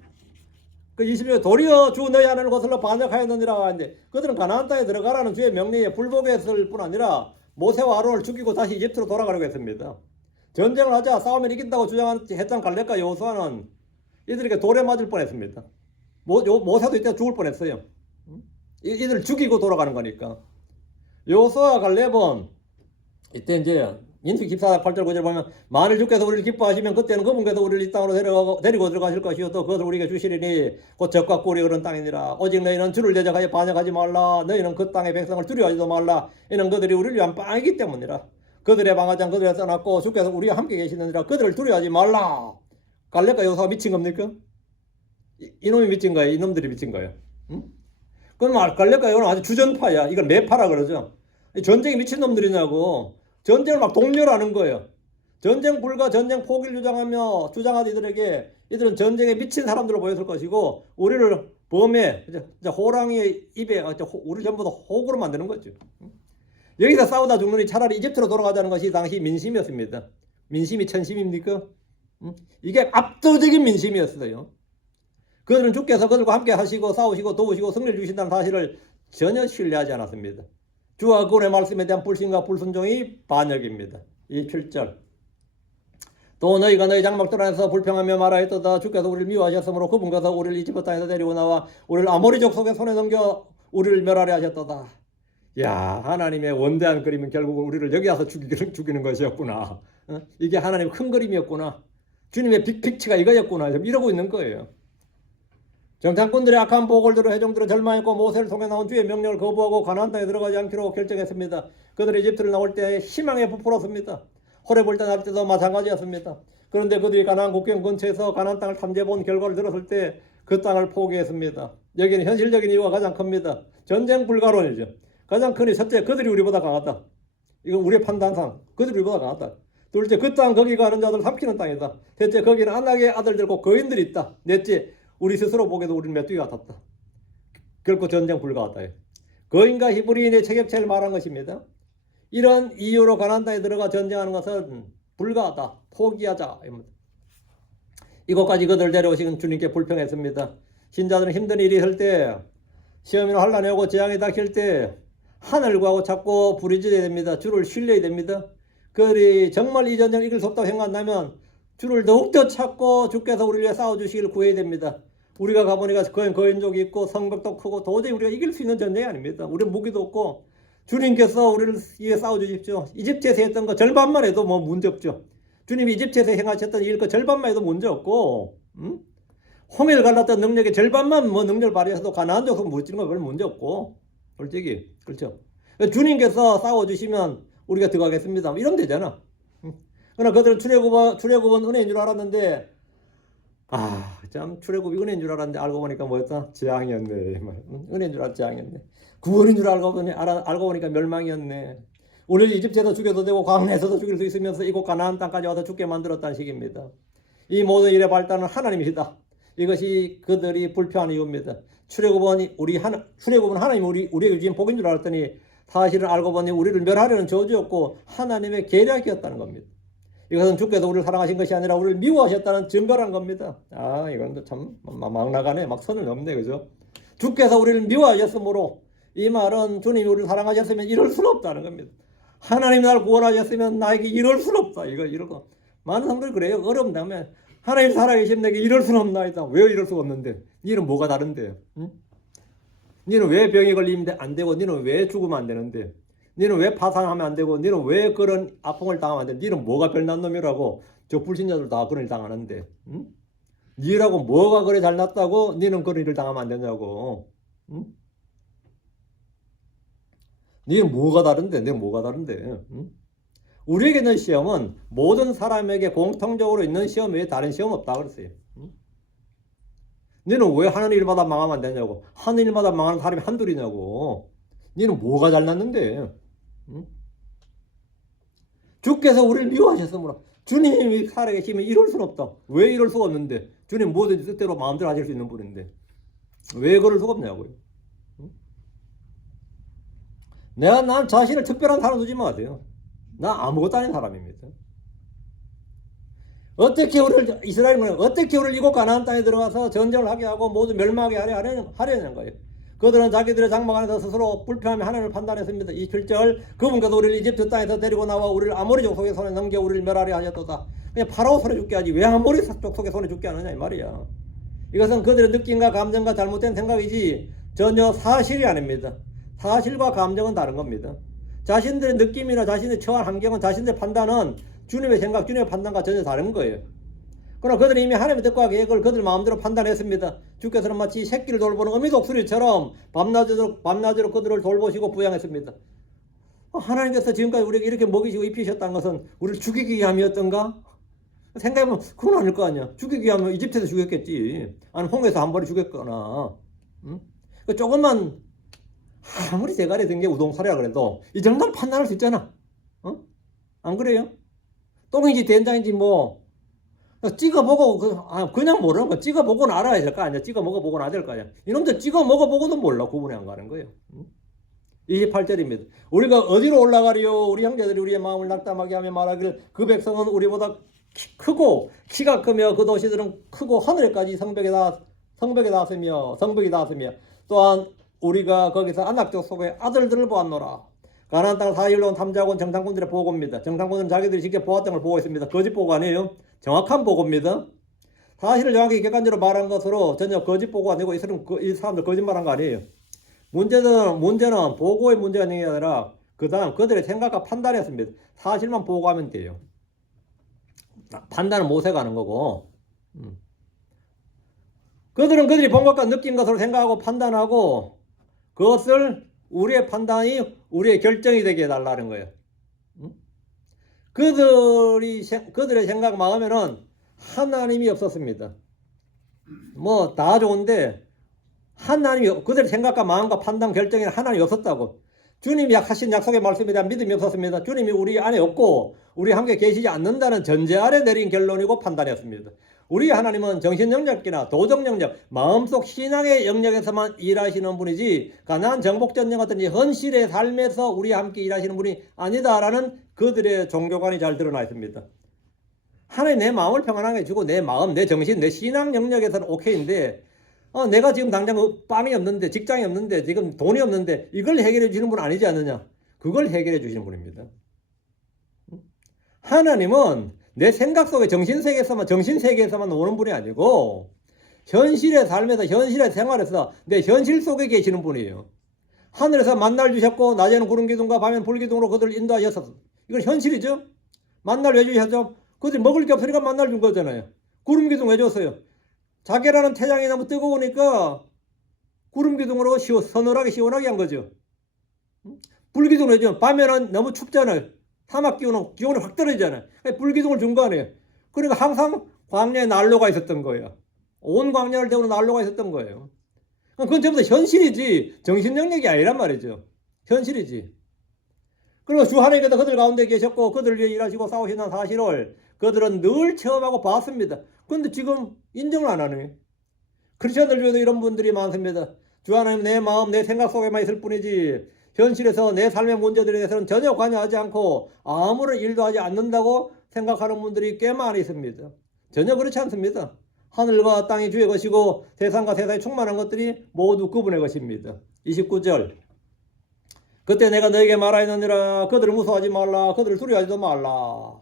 그 20년 도리어 주 너희 하나님을 거슬러 반역하였느니라 하는데 그들은 가나안 땅에 들어가라는 주의 명령에 불복했을 뿐 아니라 모세와 아론을 죽이고 다시 이집트로 돌아가려고 했습니다. 전쟁을 하자 싸우면 이긴다고 주장했던 갈렙과 여호수아는 이들에게 돌에 맞을 뻔했습니다. 모세도 이때 죽을 뻔했어요. 이들을 죽이고 돌아가는 거니까. 여호수아와 갈렙은 이때 이제 민수기 14장 8절 9절 보면 만일 주께서 우리를 기뻐하시면 그때는 그분께서 우리를 이 땅으로 데리고 들어가실 것이요 또 그것을 우리에게 주시리니 곧 적과 꿀이 흐르는 땅이니라. 오직 너희는 주를 대적하여 반역하지 말라. 너희는 그 땅의 백성을 두려워하지도 말라. 이는 그들이 우리를 위한 빵이기 때문이라. 그들의 방아장 그들을 써놨고 주께서 우리와 함께 계시느니라. 그들을 두려워하지 말라. 갈렙과 여호수아가 미친 겁니까? 이놈이 미친 거예요? 이놈들이 미친 거예요? 응? 그럼 갈렙과 여호수아는 아주 주전파야. 이걸 매파라 그러죠. 전쟁이 미친 놈들이냐고. 전쟁을 막 독려하는 거예요. 전쟁 불가 전쟁 포기를 주장하던 이들은 전쟁에 미친 사람들로 보였을 것이고 우리를 범에 호랑이의 입에 우리 전부 다 호구로 만드는 거죠. 여기서 싸우다 죽느니 차라리 이집트로 돌아가자는 것이 당시 민심이었습니다. 민심이 천심입니까? 이게 압도적인 민심이었어요. 그들은 주께서 그들과 함께 하시고 싸우시고 도우시고 승리를 주신다는 사실을 전혀 신뢰하지 않았습니다. 주와 그분의 말씀에 대한 불신과 불순종이 반역입니다. 7절 또 너희가 너희 장막들 안에서 불평하며 말하였도다. 주께서 우리를 미워하셨으므로 그분께서 우리를 이집트 땅에서 데리고 나와 우리를 아모리족 속의 손에 넘겨 우리를 멸하려 하셨도다. 야, 하나님의 원대한 그림은 결국 우리를 여기 와서 죽이는 것이었구나. 이게 하나님의 큰 그림이었구나. 주님의 빅픽처가 이거였구나. 이러고 있는 거예요. 정탐꾼들의 악한 보궐들은 회종들은 절망했고 모세를 통해 나온 주의 명령을 거부하고 가나안 땅에 들어가지 않기로 결정했습니다. 그들이 이집트를 나올 때 희망에 부풀었습니다. 호렙을 떠날 때도 마찬가지였습니다. 그런데 그들이 가나안 국경 근처에서 가나안 땅을 탐지해본 결과를 들었을 때 그 땅을 포기했습니다. 여기는 현실적인 이유가 가장 큽니다. 전쟁 불가론이죠. 가장 큰 이유 첫째, 그들이 우리보다 강하다. 이건 우리의 판단상 그들이 우리보다 강하다. 둘째, 그 땅 거기 가는 자들 삼키는 땅이다. 셋째, 거기는 안악의 아들들과 거인들이 있다. 넷째, 우리 스스로 보기에도 우리는 메뚜기 같았다. 결코 전쟁 불가하다. 거인과 히브리인의 체격차를 말한 것입니다. 이런 이유로 가나안 땅에 들어가 전쟁하는 것은 불가하다. 포기하자. 이곳까지 그들 데려오신 주님께 불평했습니다. 신자들은 힘든 일이 있을 때, 시험이나 환난이 오고 재앙이 닥칠 때 하늘을 구하고 찾고 부르짖어야 됩니다. 주를 신뢰해야 됩니다. 그들이 정말 이 전쟁을 이길 수 없다고 생각한다면 주를 더욱더 찾고 주께서 우리를 위해 싸워주시기를 구해야 됩니다. 우리가 가보니까 거인족이 있고 성벽도 크고 도저히 우리가 이길 수 있는 전쟁이 아닙니다. 우리는 무기도 없고 주님께서 우리를 위해 싸워주십시오. 이집트에서 했던 거 절반만 해도 뭐 문제 없죠. 주님이 이집트에서 행하셨던 일 그 절반만 해도 문제 없고 홍해를 갈랐던 능력의 절반만 뭐 능력을 발휘해서도 가나안 족속 무찌르는 거 별로 문제 없고 솔직히 그렇죠. 주님께서 싸워주시면 우리가 들어가겠습니다. 이러면 되잖아. 그러나 그들은 출애굽은 은혜인 줄 알았는데 참 출애굽이 은혜인 줄 알았는데 알고 보니까 뭐였다? 재앙이었네. 은혜인 줄 알았 재앙이었네. 구원인 줄 알고 보니까 멸망이었네. 우리를 이집트에서 죽여도 되고 광야에서도 죽일 수 있으면서 이곳 가나안 땅까지 와서 죽게 만들었다는 식입니다. 이 모든 일의 발단은 하나님이시다. 이것이 그들이 불평하는 이유입니다. 출애굽은 하나님 우리에게 주신 복인 줄 알았더니 사실은 알고 보니 우리를 멸하려는 저주였고 하나님의 계략이었다는 겁니다. 이것은 주께서 우리를 사랑하신 것이 아니라 우리를 미워하셨다는 증거란 겁니다. 이건 참 막 나가네. 막 선을 넘네. 그죠? 주께서 우리를 미워하셨으므로 이 말은 주님이 우리를 사랑하셨으면 이럴 수는 없다는 겁니다. 하나님이 나를 구원하셨으면 나에게 이럴 수는 없다. 이러고 많은 사람들이 그래요. 어려움 다음에 하나님 살아계신 내게 이럴 수는 없나이다. 왜 이럴 수가 없는데? 니는 뭐가 다른데? 응? 니는 왜 병이 걸리면 안 되고 니는 왜 죽으면 안 되는데? 니는 왜 파산하면 안 되고 니는 왜 그런 아픔을 당하면 안 돼? 니는 뭐가 별난 놈이라고 저 불신자들 다 그런 일 당하는데? 응? 니라고 뭐가 그래 잘났다고 니는 그런 일을 당하면 안 되냐고? 응? 니는 뭐가 다른데? 내가 뭐가 다른데? 응? 우리에게 있는 시험은 모든 사람에게 공통적으로 있는 시험 외에 다른 시험 없다 그랬어요. 응? 너는 왜 하는 일마다 망하면 안 되냐고. 하는 일마다 망하는 사람이 한둘이냐고. 너는 뭐가 잘났는데. 응? 주께서 우리를 미워하셨으므로 주님이 살아계시면 이럴 수는 없다. 왜 이럴 수가 없는데. 주님 뭐든지 뜻대로 마음대로 하실 수 있는 분인데 왜 그럴 수가 없냐고요. 응? 난 자신을 특별한 사람 두지 마세요. 나 아무것도 아닌 사람입니다. 어떻게 우리를 이곳 가나안 땅에 들어가서 전쟁을 하게 하고 모두 멸망하게 하려는 거예요. 그들은 자기들의 장막 안에서 스스로 불평하며 하나님을 판단했습니다. 27절 그분께서 우리를 이집트 땅에서 데리고 나와 우리를 아모리 족속의 손에 넘겨 우리를 멸하려 하셨도다. 그냥 파라오 손에 죽게 하지 왜 아모리 족속의 손에 죽게 하느냐 이 말이야. 이것은 그들의 느낌과 감정과 잘못된 생각이지 전혀 사실이 아닙니다. 사실과 감정은 다른 겁니다. 자신들의 느낌이나 자신의 처한 환경은 자신들의 판단은 주님의 생각, 주님의 판단과 전혀 다른 거예요. 그러나 그들은 이미 하나님의 뜻과 계획을 그들 마음대로 판단했습니다. 주께서는 마치 새끼를 돌보는 어미 독수리처럼 밤낮으로 그들을 돌보시고 부양했습니다. 하나님께서 지금까지 우리에게 이렇게 먹이시고 입히셨다는 것은 우리를 죽이기 위함이었던가? 생각해보면 그건 아닐 거 아니야. 죽이기 위하면 이집트에서 죽였겠지. 아니면 홍해에서 한 번에 죽였거나. 응? 조금만 아무리 대가리 된 게 우동사리라 그래도 이 정도는 판단할 수 있잖아. 안 그래요? 똥인지 된장인지 뭐 찍어보고 그냥 모르는 거야. 찍어보고는 알아야 될 거 아니야. 찍어 먹어보고는 알아야 될 거 아니야. 이놈들 찍어 먹어보고도 몰라. 구분이 안 가는 거예요. 28절입니다. 우리가 어디로 올라가리요? 우리 형제들이 우리의 마음을 낙담하게 하며 말하기를 그 백성은 우리보다 크고 키가 크며 그 도시들은 크고 하늘에까지 성벽이 닿았으며 또한 우리가 거기서 안악 족속의 아들들을 보았노라. 가나안 땅을 4일로 온 탐지하고 온 정탐꾼들의 보고입니다. 정탐꾼들은 자기들이 직접 보았던 걸 보고 있습니다. 거짓 보고 아니에요. 정확한 보고입니다. 사실을 정확히 객관적으로 말한 것으로 전혀 거짓 보고 아니고 이 사람들 거짓말한 거 아니에요. 문제는 보고의 문제가 아닌 게 아니라 그 다음 그들의 생각과 판단이었습니다. 사실만 보고하면 돼요. 판단은 못해 가는 거고. 그들은 그들이 본 것과 느낀 것으로 생각하고 판단하고 그것을 우리의 판단이 우리의 결정이 되게 해달라는 거예요. 그들의 생각 마음에는 하나님이 없었습니다. 뭐 다 좋은데 하나님이 그들의 생각과 마음과 판단 결정에 하나님이 없었다고. 주님이 하신 약속의 말씀에 대한 믿음이 없었습니다. 주님이 우리 안에 없고 우리 함께 계시지 않는다는 전제 아래 내린 결론이고 판단이었습니다. 우리 하나님은 정신영역이나 도덕영역, 마음속 신앙의 영역에서만 일하시는 분이지 가나안 정복전쟁 같은 현실의 삶에서 우리와 함께 일하시는 분이 아니다라는 그들의 종교관이 잘 드러나 있습니다. 하나님 내 마음을 평안하게 해주고 내 마음, 내 정신, 내 신앙 영역에서는 오케이인데 내가 지금 당장 빵이 없는데 직장이 없는데 지금 돈이 없는데 이걸 해결해 주시는 분 아니지 않느냐. 그걸 해결해 주시는 분입니다. 하나님은 내 생각 속에 정신세계에서만 오는 분이 아니고 현실의 삶에서 현실의 생활에서 내 현실 속에 계시는 분이에요. 하늘에서 만날 주셨고 낮에는 구름기둥과 밤에는 불기둥으로 그들을 인도하셨어. 이건 현실이죠. 만날 왜 주셨죠? 그들이 먹을 게 없으니까 만날 준 거잖아요. 구름기둥 왜 줬어요? 자개라는 태양이 너무 뜨거우니까 구름기둥으로 서늘하게 시원하게 한 거죠. 불기둥을 해주면 밤에는 너무 춥잖아요. 사막 기온이 확 떨어지잖아요. 불기둥을 준 거 아니에요. 그러니까 항상 광야에 난로가 있었던 거예요. 온 광야를 대우는 난로가 있었던 거예요. 그건 전부 다 현실이지 정신 영역이 아니란 말이죠. 현실이지. 그리고 주 하나님께서 그들 가운데 계셨고 그들을 위해 일하시고 싸우시는 사실을 그들은 늘 체험하고 봤습니다. 그런데 지금 인정을 안 하네. 크리스천들 중에도 이런 분들이 많습니다. 주 하나님 내 마음 내 생각 속에만 있을 뿐이지 현실에서 내 삶의 문제들에 대해서는 전혀 관여하지 않고 아무런 일도 하지 않는다고 생각하는 분들이 꽤 많이 있습니다. 전혀 그렇지 않습니다. 하늘과 땅이 주의 것이고 세상과 세상에 충만한 것들이 모두 그분의 것입니다. 29절 그때 내가 너에게 말하였느니라 그들을 무서워하지 말라 그들을 두려워하지도 말라.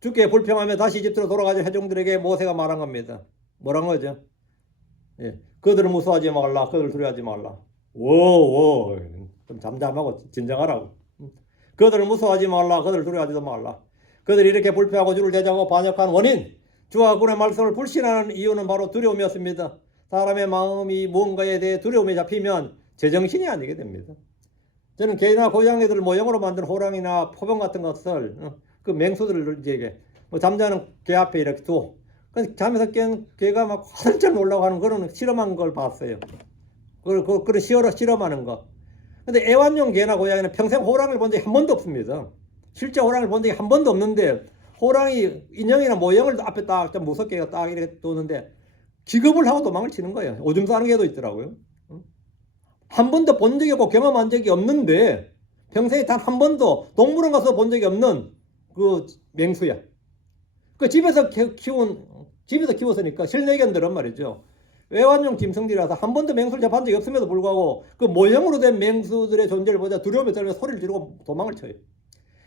주께 불평하며 다시 이집트로 돌아가자 회중들에게 모세가 말한 겁니다. 뭐란 거죠? 예, 그들을 무서워하지 말라 그들을 두려워하지 말라. 오, 좀 잠잠하고 진정하라고. 그들을 무서워하지 말라 그들을 두려워하지도 말라. 그들이 이렇게 불평하고 주를 대적하고 반역한 원인 주와 그의 말씀을 불신하는 이유는 바로 두려움이었습니다. 사람의 마음이 무언가에 대해 두려움에 잡히면 제정신이 아니게 됩니다. 저는 개나 고양이들을 모형으로 만든 호랑이나 포병 같은 것을 그 맹수들을 이제 뭐 잠자는 개 앞에 이렇게 둬. 잠에서 깬 개가 막 화들짝 놀라고 하는 그런 실험한 걸 봤어요. 그런 실험하는 거. 근데 애완용 개나 고양이는 평생 호랑이를 본 적이 한 번도 없습니다. 실제 호랑이를 본 적이 한 번도 없는데 호랑이 인형이나 모형을 앞에 딱 좀 무섭게 딱 이렇게 두는데 기겁을 하고 도망을 치는 거예요. 오줌 싸는 개도 있더라고요. 한 번도 본 적이 없고 경험한 적이 없는데 평생에 단 한 번도 동물원 가서 본 적이 없는 그 맹수야. 그 집에서 키웠으니까 실내견들은 말이죠. 애완용 짐승들이라서 한 번도 맹수를 잡은 적이 없음에도 불구하고 그 모형으로 된 맹수들의 존재를 보자 두려움에 떨면서 소리를 지르고 도망을 쳐요.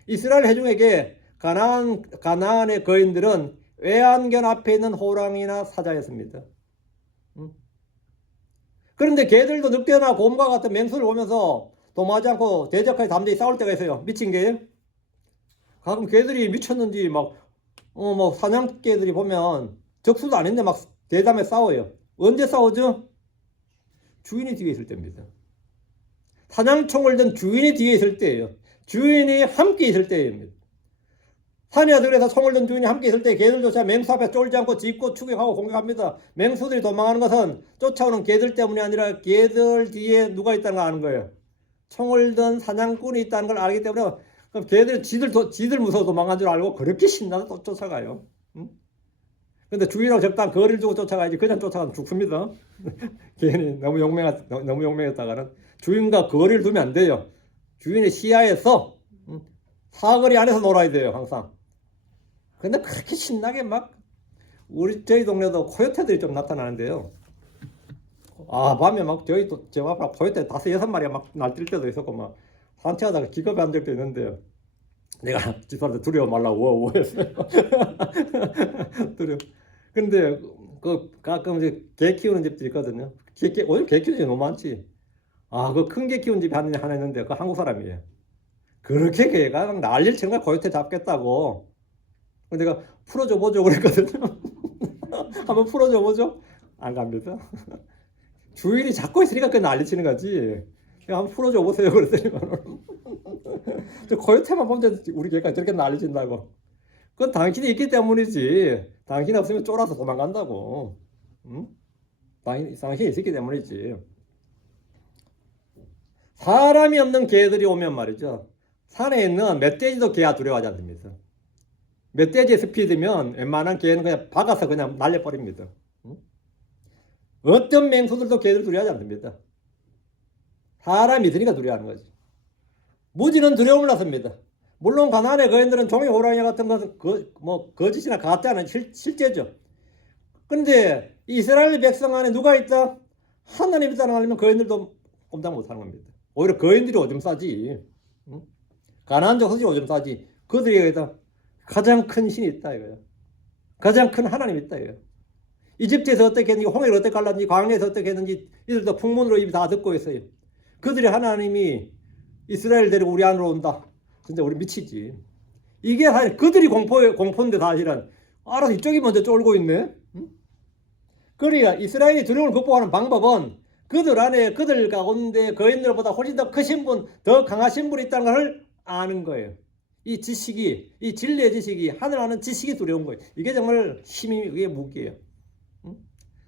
이스라엘 회중에게 가나안의 거인들은 외안견 앞에 있는 호랑이나 사자였습니다. 그런데 개들도 늑대나 곰과 같은 맹수를 보면서 도마지 않고 대적하게 담대히 싸울 때가 있어요. 미친 개예요? 가끔 개들이 미쳤는지 막 사냥개들이 보면 적수도 아닌데 막 대담에 싸워요. 언제 싸우죠? 주인이 뒤에 있을 때입니다. 사냥총을 든 주인이 뒤에 있을 때예요. 주인이 함께 있을 때입니다. 사내아들에서 총을 든 주인이 함께 있을 때 개들조차 맹수 앞에 쫄지 않고 짚고 추격하고 공격합니다. 맹수들이 도망하는 것은 쫓아오는 개들 때문이 아니라 개들 뒤에 누가 있다는 걸 아는 거예요. 총을 든 사냥꾼이 있다는 걸 알기 때문에 그럼 개들이 지들 무서워 도망간 줄 알고 그렇게 신나서 또 쫓아가요. 근데 주인하고 적당 거리를 두고 쫓아가야지 그냥 쫓아가면 죽습니다. 개는 너무 용맹했다가는 주인과 거리를 두면 안 돼요. 주인의 시야에서 사거리 안에서 놀아야 돼요 항상. 근데 그렇게 신나게 막 저희 동네도 코요테들이 좀 나타나는데요. 밤에 막 저 앞에 코요테 5-6마리가 막 날뛸 때도 있었고 막 산책하다가 기겁이 안 될 때도 있는데요. 내가 집사람한테 두려워 말라고 했어요. 두려워. 근데 가끔 이제 개 키우는 집들이 있거든요. 오늘 개 키우는 집 너무 많지. 아, 그 큰 개 키운 집이 하나 있는데 그 한국 사람이에요. 그렇게 걔가 막 난리를 치는 거야. 고요태 잡겠다고. 그래서 내가 풀어줘 보죠 그랬거든요. 한번 풀어줘 보죠. 안 갑니다. 주인이 잡고 있으니까 그 난리 치는 거지. 그냥 한번 풀어줘 보세요 그랬더니 저 고요태만 보면 우리 걔가 저렇게 난리 친다고. 그건 당신이 있기 때문이지. 당신이 없으면 쫄아서 도망간다고. 응? 당신이 있었기 때문이지. 사람이 없는 개들이 오면 말이죠. 산에 있는 멧돼지도 개가 두려워하지 않습니다. 멧돼지의 스피드면 웬만한 개는 그냥 박아서 그냥 날려버립니다. 응? 어떤 맹수들도 개들 두려워하지 않습니다. 사람이 있으니까 두려워하는 거지. 무지는 두려움을 낳습니다. 물론 가나안의 거인들은 종이 호랑이 같은 것은 거짓이나 가짜는 실제죠. 근데 이스라엘 백성 안에 누가 있다? 하나님 있다는 말이면 거인들도 꼼짝 못하는 겁니다. 오히려 거인들이 오줌 싸지. 응? 가나안 족속이 오줌 싸지. 그들이 가장 큰 신이 있다 이거야. 가장 큰 하나님이 있다 이거야. 이집트에서 어떻게 했는지, 홍해를 어떻게 갈랐는지, 광야에서 어떻게 했는지 이들도 풍문으로 입이 다 듣고 있어요. 그들이 하나님이 이스라엘 데리고 우리 안으로 온다. 진짜 우리 미치지. 이게 사실 그들이 공포인데 사실은 알아서 이쪽이 먼저 쫄고 있네. 응? 그러니까 이스라엘이 두려움을 극복하는 방법은 그들 안에 그들 가운데 거인들보다 훨씬 더 크신 분, 더 강하신 분이 있다는 걸 아는 거예요. 이 지식이, 이 진리의 지식이, 하늘 아는 지식이 두려운 거예요. 이게 정말 힘이, 이게 무기예요. 응?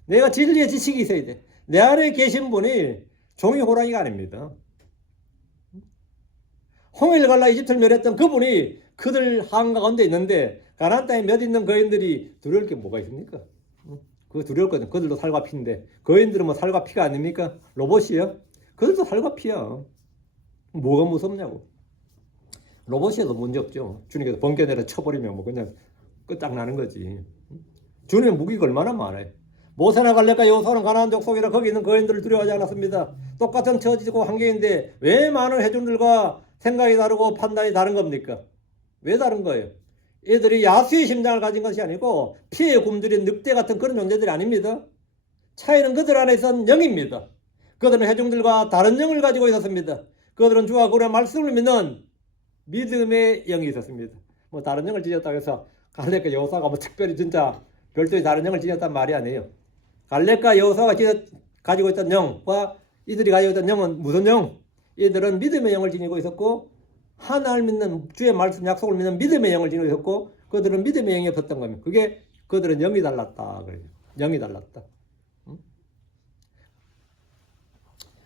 내가 진리의 지식이 있어야 돼. 내 안에 계신 분이 종이 호랑이가 아닙니다. 홍해를 갈라 이집트를 멸했던 그분이 그들 한가운데 있는데 가나안 땅에 몇 있는 거인들이 두려울 게 뭐가 있습니까? 그거 두려울 거든. 그들도 살과 피인데 거인들은 뭐 살과 피가 아닙니까? 로봇이요? 그들도 살과 피야. 뭐가 무섭냐고. 로봇이어도 문제 없죠. 주님께서 번개 내려 쳐버리면 뭐 그냥 끝장나는 거지. 주님의 무기가 얼마나 많아요. 모세나 갈렙과 여호수아는 가나안 족속이라 거기 있는 거인들을 두려워하지 않았습니다. 똑같은 처지고 환경인데 왜 많은 회중들과 생각이 다르고 판단이 다른 겁니까? 왜 다른 거예요? 얘들이 야수의 심장을 가진 것이 아니고 피에 굶주린 늑대 같은 그런 존재들이 아닙니다. 차이는 그들 안에 있는 영입니다. 그들은 회중들과 다른 영을 가지고 있었습니다. 그들은 주와 그의 말씀을 믿는 믿음의 영이 있었습니다. 뭐 다른 영을 지녔다고 해서 갈렙과 여호수아가 뭐 특별히 진짜 별도의 다른 영을 지녔단 말이 아니에요. 갈렙과 여호수아가 가지고 있던 영과 이들이 가지고 있던 영은 무슨 영? 이들은 믿음의 영을 지니고 있었고 하나님을 믿는 주의 말씀 약속을 믿는 믿음의 영을 지니고 있었고 그들은 믿음의 영이 없었던 겁니다. 그게 그들은 영이 달랐다. 그래요. 영이 달랐다.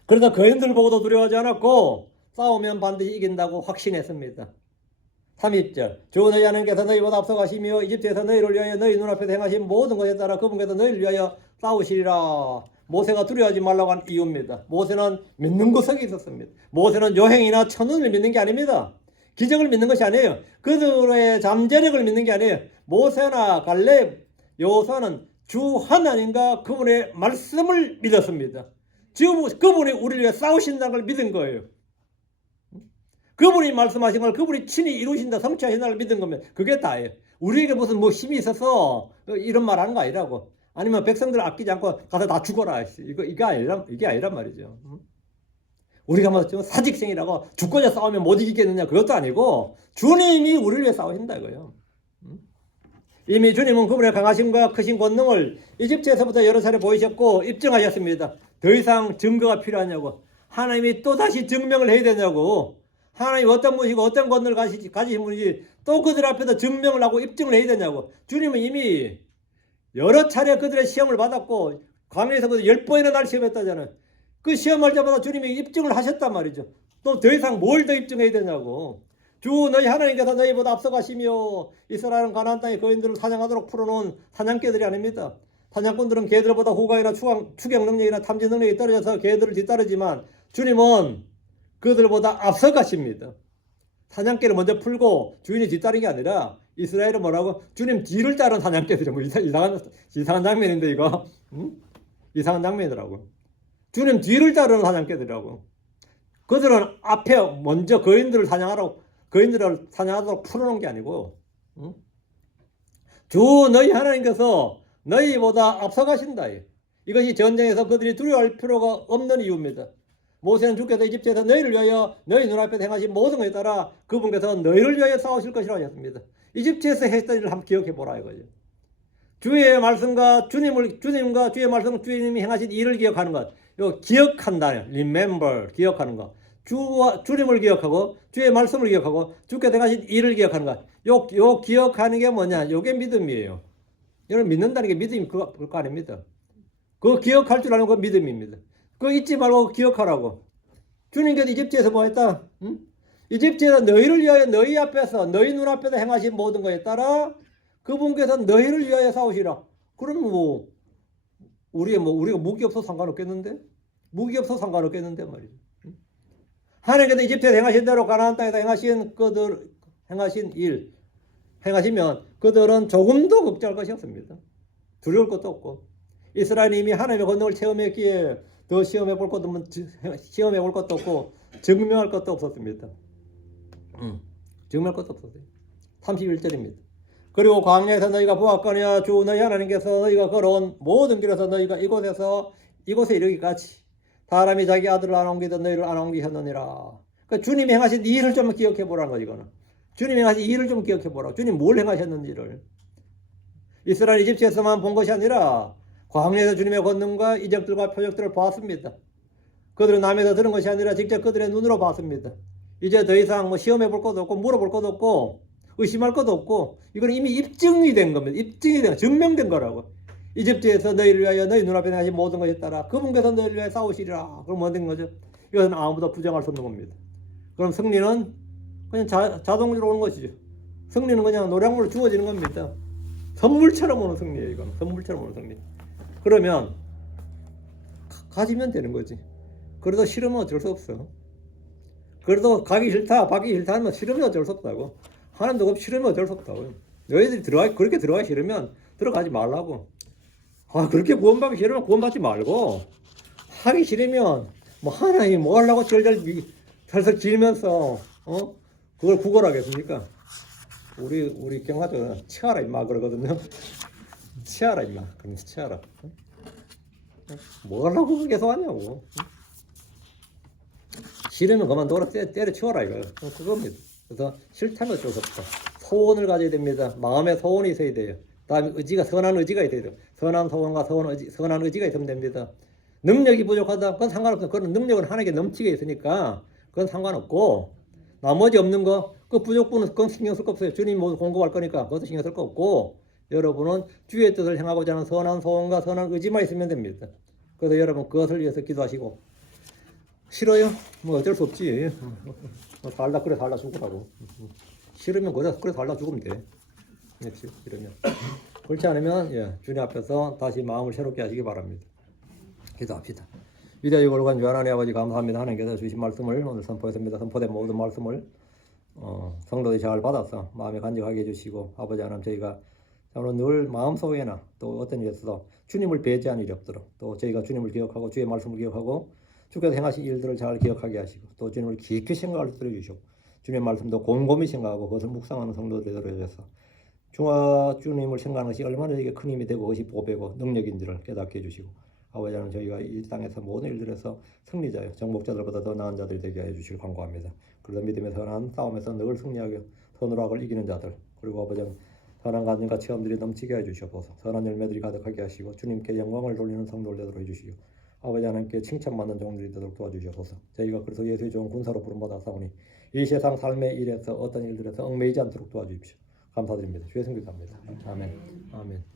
그러다 거인들 보고도 두려워하지 않았고 싸우면 반드시 이긴다고 확신했습니다. 30절 주 너희 하나님께서 너희보다 앞서가시며 이집트에서 너희를 위하여 너희 눈앞에서 행하신 모든 것에 따라 그분께서 너희를 위하여 싸우시리라. 모세가 두려워하지 말라고 한 이유입니다. 모세는 믿는 구석이 있었습니다. 모세는 요행이나 천운을 믿는 게 아닙니다. 기적을 믿는 것이 아니에요. 그들의 잠재력을 믿는 게 아니에요. 모세나 갈렙, 여호수아는 주 하나님과 그분의 말씀을 믿었습니다. 그분이 우리를 위해 싸우신다는 걸 믿은 거예요. 그분이 말씀하신 걸 그분이 친히 이루신다, 성취하신다를 믿은 거면 그게 다예요. 우리에게 무슨 뭐 힘이 있어서 이런 말 하는 거 아니라고. 아니면 백성들 아끼지 않고 가서 다 죽어라. 이게 아니란 말이죠. 우리가 뭐 사직생이라고 죽고자 싸우면 못 이기겠느냐 그것도 아니고 주님이 우리를 위해 싸우신다 이거예요. 이미 주님은 그분의 강하심과 크신 권능을 이집트에서부터 여러 차례 보이셨고 입증하셨습니다. 더 이상 증거가 필요하냐고. 하나님이 또다시 증명을 해야 되냐고. 하나님 어떤 분이시고 어떤 권능을 가지신 분인지 또 그들 앞에서 증명을 하고 입증을 해야 되냐고. 주님은 이미 여러 차례 그들의 시험을 받았고 광야에서 10번이나 날 시험했다잖아요. 그 시험할 때마다 주님이 입증을 하셨단 말이죠. 또 더 이상 뭘 더 입증해야 되냐고. 주 너희 하나님께서 너희보다 앞서가시며 이스라엘은 가나안 땅의 거인들을 사냥하도록 풀어놓은 사냥개들이 아닙니다. 사냥꾼들은 개들보다 후각이나 추격 능력이나 탐지 능력이 떨어져서 개들을 뒤따르지만 주님은 그들보다 앞서가십니다. 사냥개를 먼저 풀고 주인이 뒤따르는 게 아니라 이스라엘은 뭐라고? 주님 뒤를 따른 사냥개들이 뭐 이상한 장면인데 이거 응? 이상한 장면이더라고. 주님 뒤를 따르는 사냥개들이라고. 그들은 앞에 먼저 거인들을 사냥하도록 풀어놓은 게 아니고 응? 주 너희 하나님께서 너희보다 앞서가신다. 이것이 전쟁에서 그들이 두려워할 필요가 없는 이유입니다. 모세는 주께서 이집트에서 너희를 위하여 너희 눈앞에 행하신 모든 것에 따라 그분께서 너희를 위하여 싸우실 것이라고 하셨습니다. 이집트에서 했던 일을 한번 기억해 보라 이거죠. 주의 말씀과 주님과 주의 말씀, 주님이 행하신 일을 기억하는 것. 요 기억한다. remember, 기억하는 것. 주님을 기억하고 주의 말씀을 기억하고 주께서 행하신 일을 기억하는 것. 요 기억하는 게 뭐냐? 요게 믿음이에요. 여러분 믿는다는 게 믿음이 그거 아닙니다. 그거 기억할 줄 아는 건 믿음입니다. 그거 잊지 말고 기억하라고. 주님께서 이집트에서 뭐 했다? 응? 이집트에서 너희를 위하여 너희 앞에서 너희 눈앞에서 행하신 모든 것에 따라 그분께서 너희를 위하여 싸우시라. 그럼 뭐 우리가 무기 없어서 상관없겠는데? 무기 없어서 상관없겠는데 말이죠. 응? 하나님께서 이집트에서 행하신 대로 가나안 땅에서 행하신 일 행하시면 그들은 조금도 걱정할 것이 없습니다. 두려울 것도 없고 이스라엘이 이미 하나님의 권능을 체험했기에 더 시험해 볼 것도 없고 증명할 것도 없었습니다. 증명할 것도 없었어요. 31절입니다. 그리고 광야에서 너희가 보았거니와 주 너희 하나님께서 너희가 걸어온 모든 길에서 너희가 이곳에 이르기까지 사람이 자기 아들을 안 옮기던 너희를 안 옮기셨느니라. 그러니까 주님이 행하신 이 일을 좀 기억해 보라는 거지 이거는. 주님이 행하신 이 일을 좀 기억해 보라. 주님 뭘 행하셨는지를. 이스라엘 이집트에서만 본 것이 아니라 광야에서 주님의 권능과 이적들과 표적들을 보았습니다. 그들은 남에서 들은 것이 아니라 직접 그들의 눈으로 봤습니다. 이제 더 이상 뭐 시험해 볼 것도 없고 물어볼 것도 없고 의심할 것도 없고 이건 이미 입증이 된 겁니다. 증명된 거라고. 이집트에서 너희를 위하여 너희 눈앞에 하신 모든 것에 따라 그분께서 너희를 위하여 싸우시리라. 그럼 뭐 된 거죠? 이것은 아무도 부정할 수 없는 겁니다. 그럼 승리는 그냥 자동으로 오는 것이죠. 승리는 그냥 노량물로 주어지는 겁니다. 선물처럼 오는 승리예요. 이건 선물처럼 오는 승리. 그러면 가지면 되는 거지. 그래도 싫으면 어쩔 수 없어. 그래도 가기 싫다, 받기 싫다 하면 싫으면 어쩔 수 없다고. 하나님도 없이 싫으면 어쩔 수 없다고. 너희들이 그렇게 들어가기 싫으면 들어가지 말라고. 그렇게 구원받기 싫으면 구원받지 말고, 하기 싫으면 뭐 하나님 뭐 하려고 절절 길면서 그걸 구걸하겠습니까? 우리 경화도 치아라 임마 그러거든요. 치아라 임마. 그럼 치아라. 뭐 하려고 계속 하냐고. 싫으면 그만둬라 때려치워라 이거. 그겁니다. 그래서 싫다는 어쩔 수 없다. 소원을 가져야 됩니다. 마음에 소원이 있어야 돼요. 다음에 선한 의지가 있어야 돼요. 선한 소원과 선한 의지가 있으면 됩니다. 능력이 부족하다. 그건 상관없어요. 그런 능력은 하나님께 넘치게 있으니까 그건 상관없고 나머지 없는 거 그 부족분은 그건 신경 쓸 거 없어요. 주님 모두 공급할 거니까 그것도 신경 쓸 거 없고 여러분은 주의 뜻을 행하고자 하는 선한 소원과 선한 의지만 있으면 됩니다. 그래서 여러분 그것을 위해서 기도하시고 싫어요? 뭐 어쩔 수 없지. 살다 죽으라고. 싫으면 그래 살다 죽으면 돼. 이러면 그렇지 않으면 주님 앞에서 다시 마음을 새롭게 하시기 바랍니다. 기도합시다. 위대하고 거룩한 하나님 아버지 감사합니다. 하나님께서 주신 말씀을 오늘 선포했습니다. 선포된 모든 말씀을 성도들이 잘 받아서 마음에 간직하게 해주시고 아버지 하나님 저희가 늘 마음속에나 또 어떤 일에서도 주님을 배제한 일이 없도록 또 저희가 주님을 기억하고 주의 말씀을 기억하고 주께서 행하신 일들을 잘 기억하게 하시고 또 주님을 깊이 생각할 수 있도록 해주시고 주님의 말씀도 곰곰이 생각하고 그것을 묵상하는 성도들이 되어서 주님을 생각하는 것이 얼마나 저에게 큰 힘이 되고 그것이 보배고 능력인지를 깨닫게 해주시고 아버지 하나님 저희가 이 땅에서 모든 일들에서 승리자요 정복자들보다 더 나은 자들이 되게 해주시길 간구합니다. 그래서 믿음의 선한 싸움에서 늘 승리하게 선으로 악을 이기는 자들 그리고 아버지 하나님 선한 간증과 체험들이 넘치게 해주시옵소서. 선한 열매들이 가득하게 하시고 주님께 영광을 돌리는 성도를 되도록 해주시고 아버지 하나님께 칭찬받는 종들이 되도록 도와주시옵소서. 저희가 그래서 예수의 좋은 군사로 부름받아 싸우니 이 세상 삶의 일에서 어떤 일들에서 얽매이지 않도록 도와주십시오. 감사드립니다. 주의 성기도합니다. 아멘. 아멘.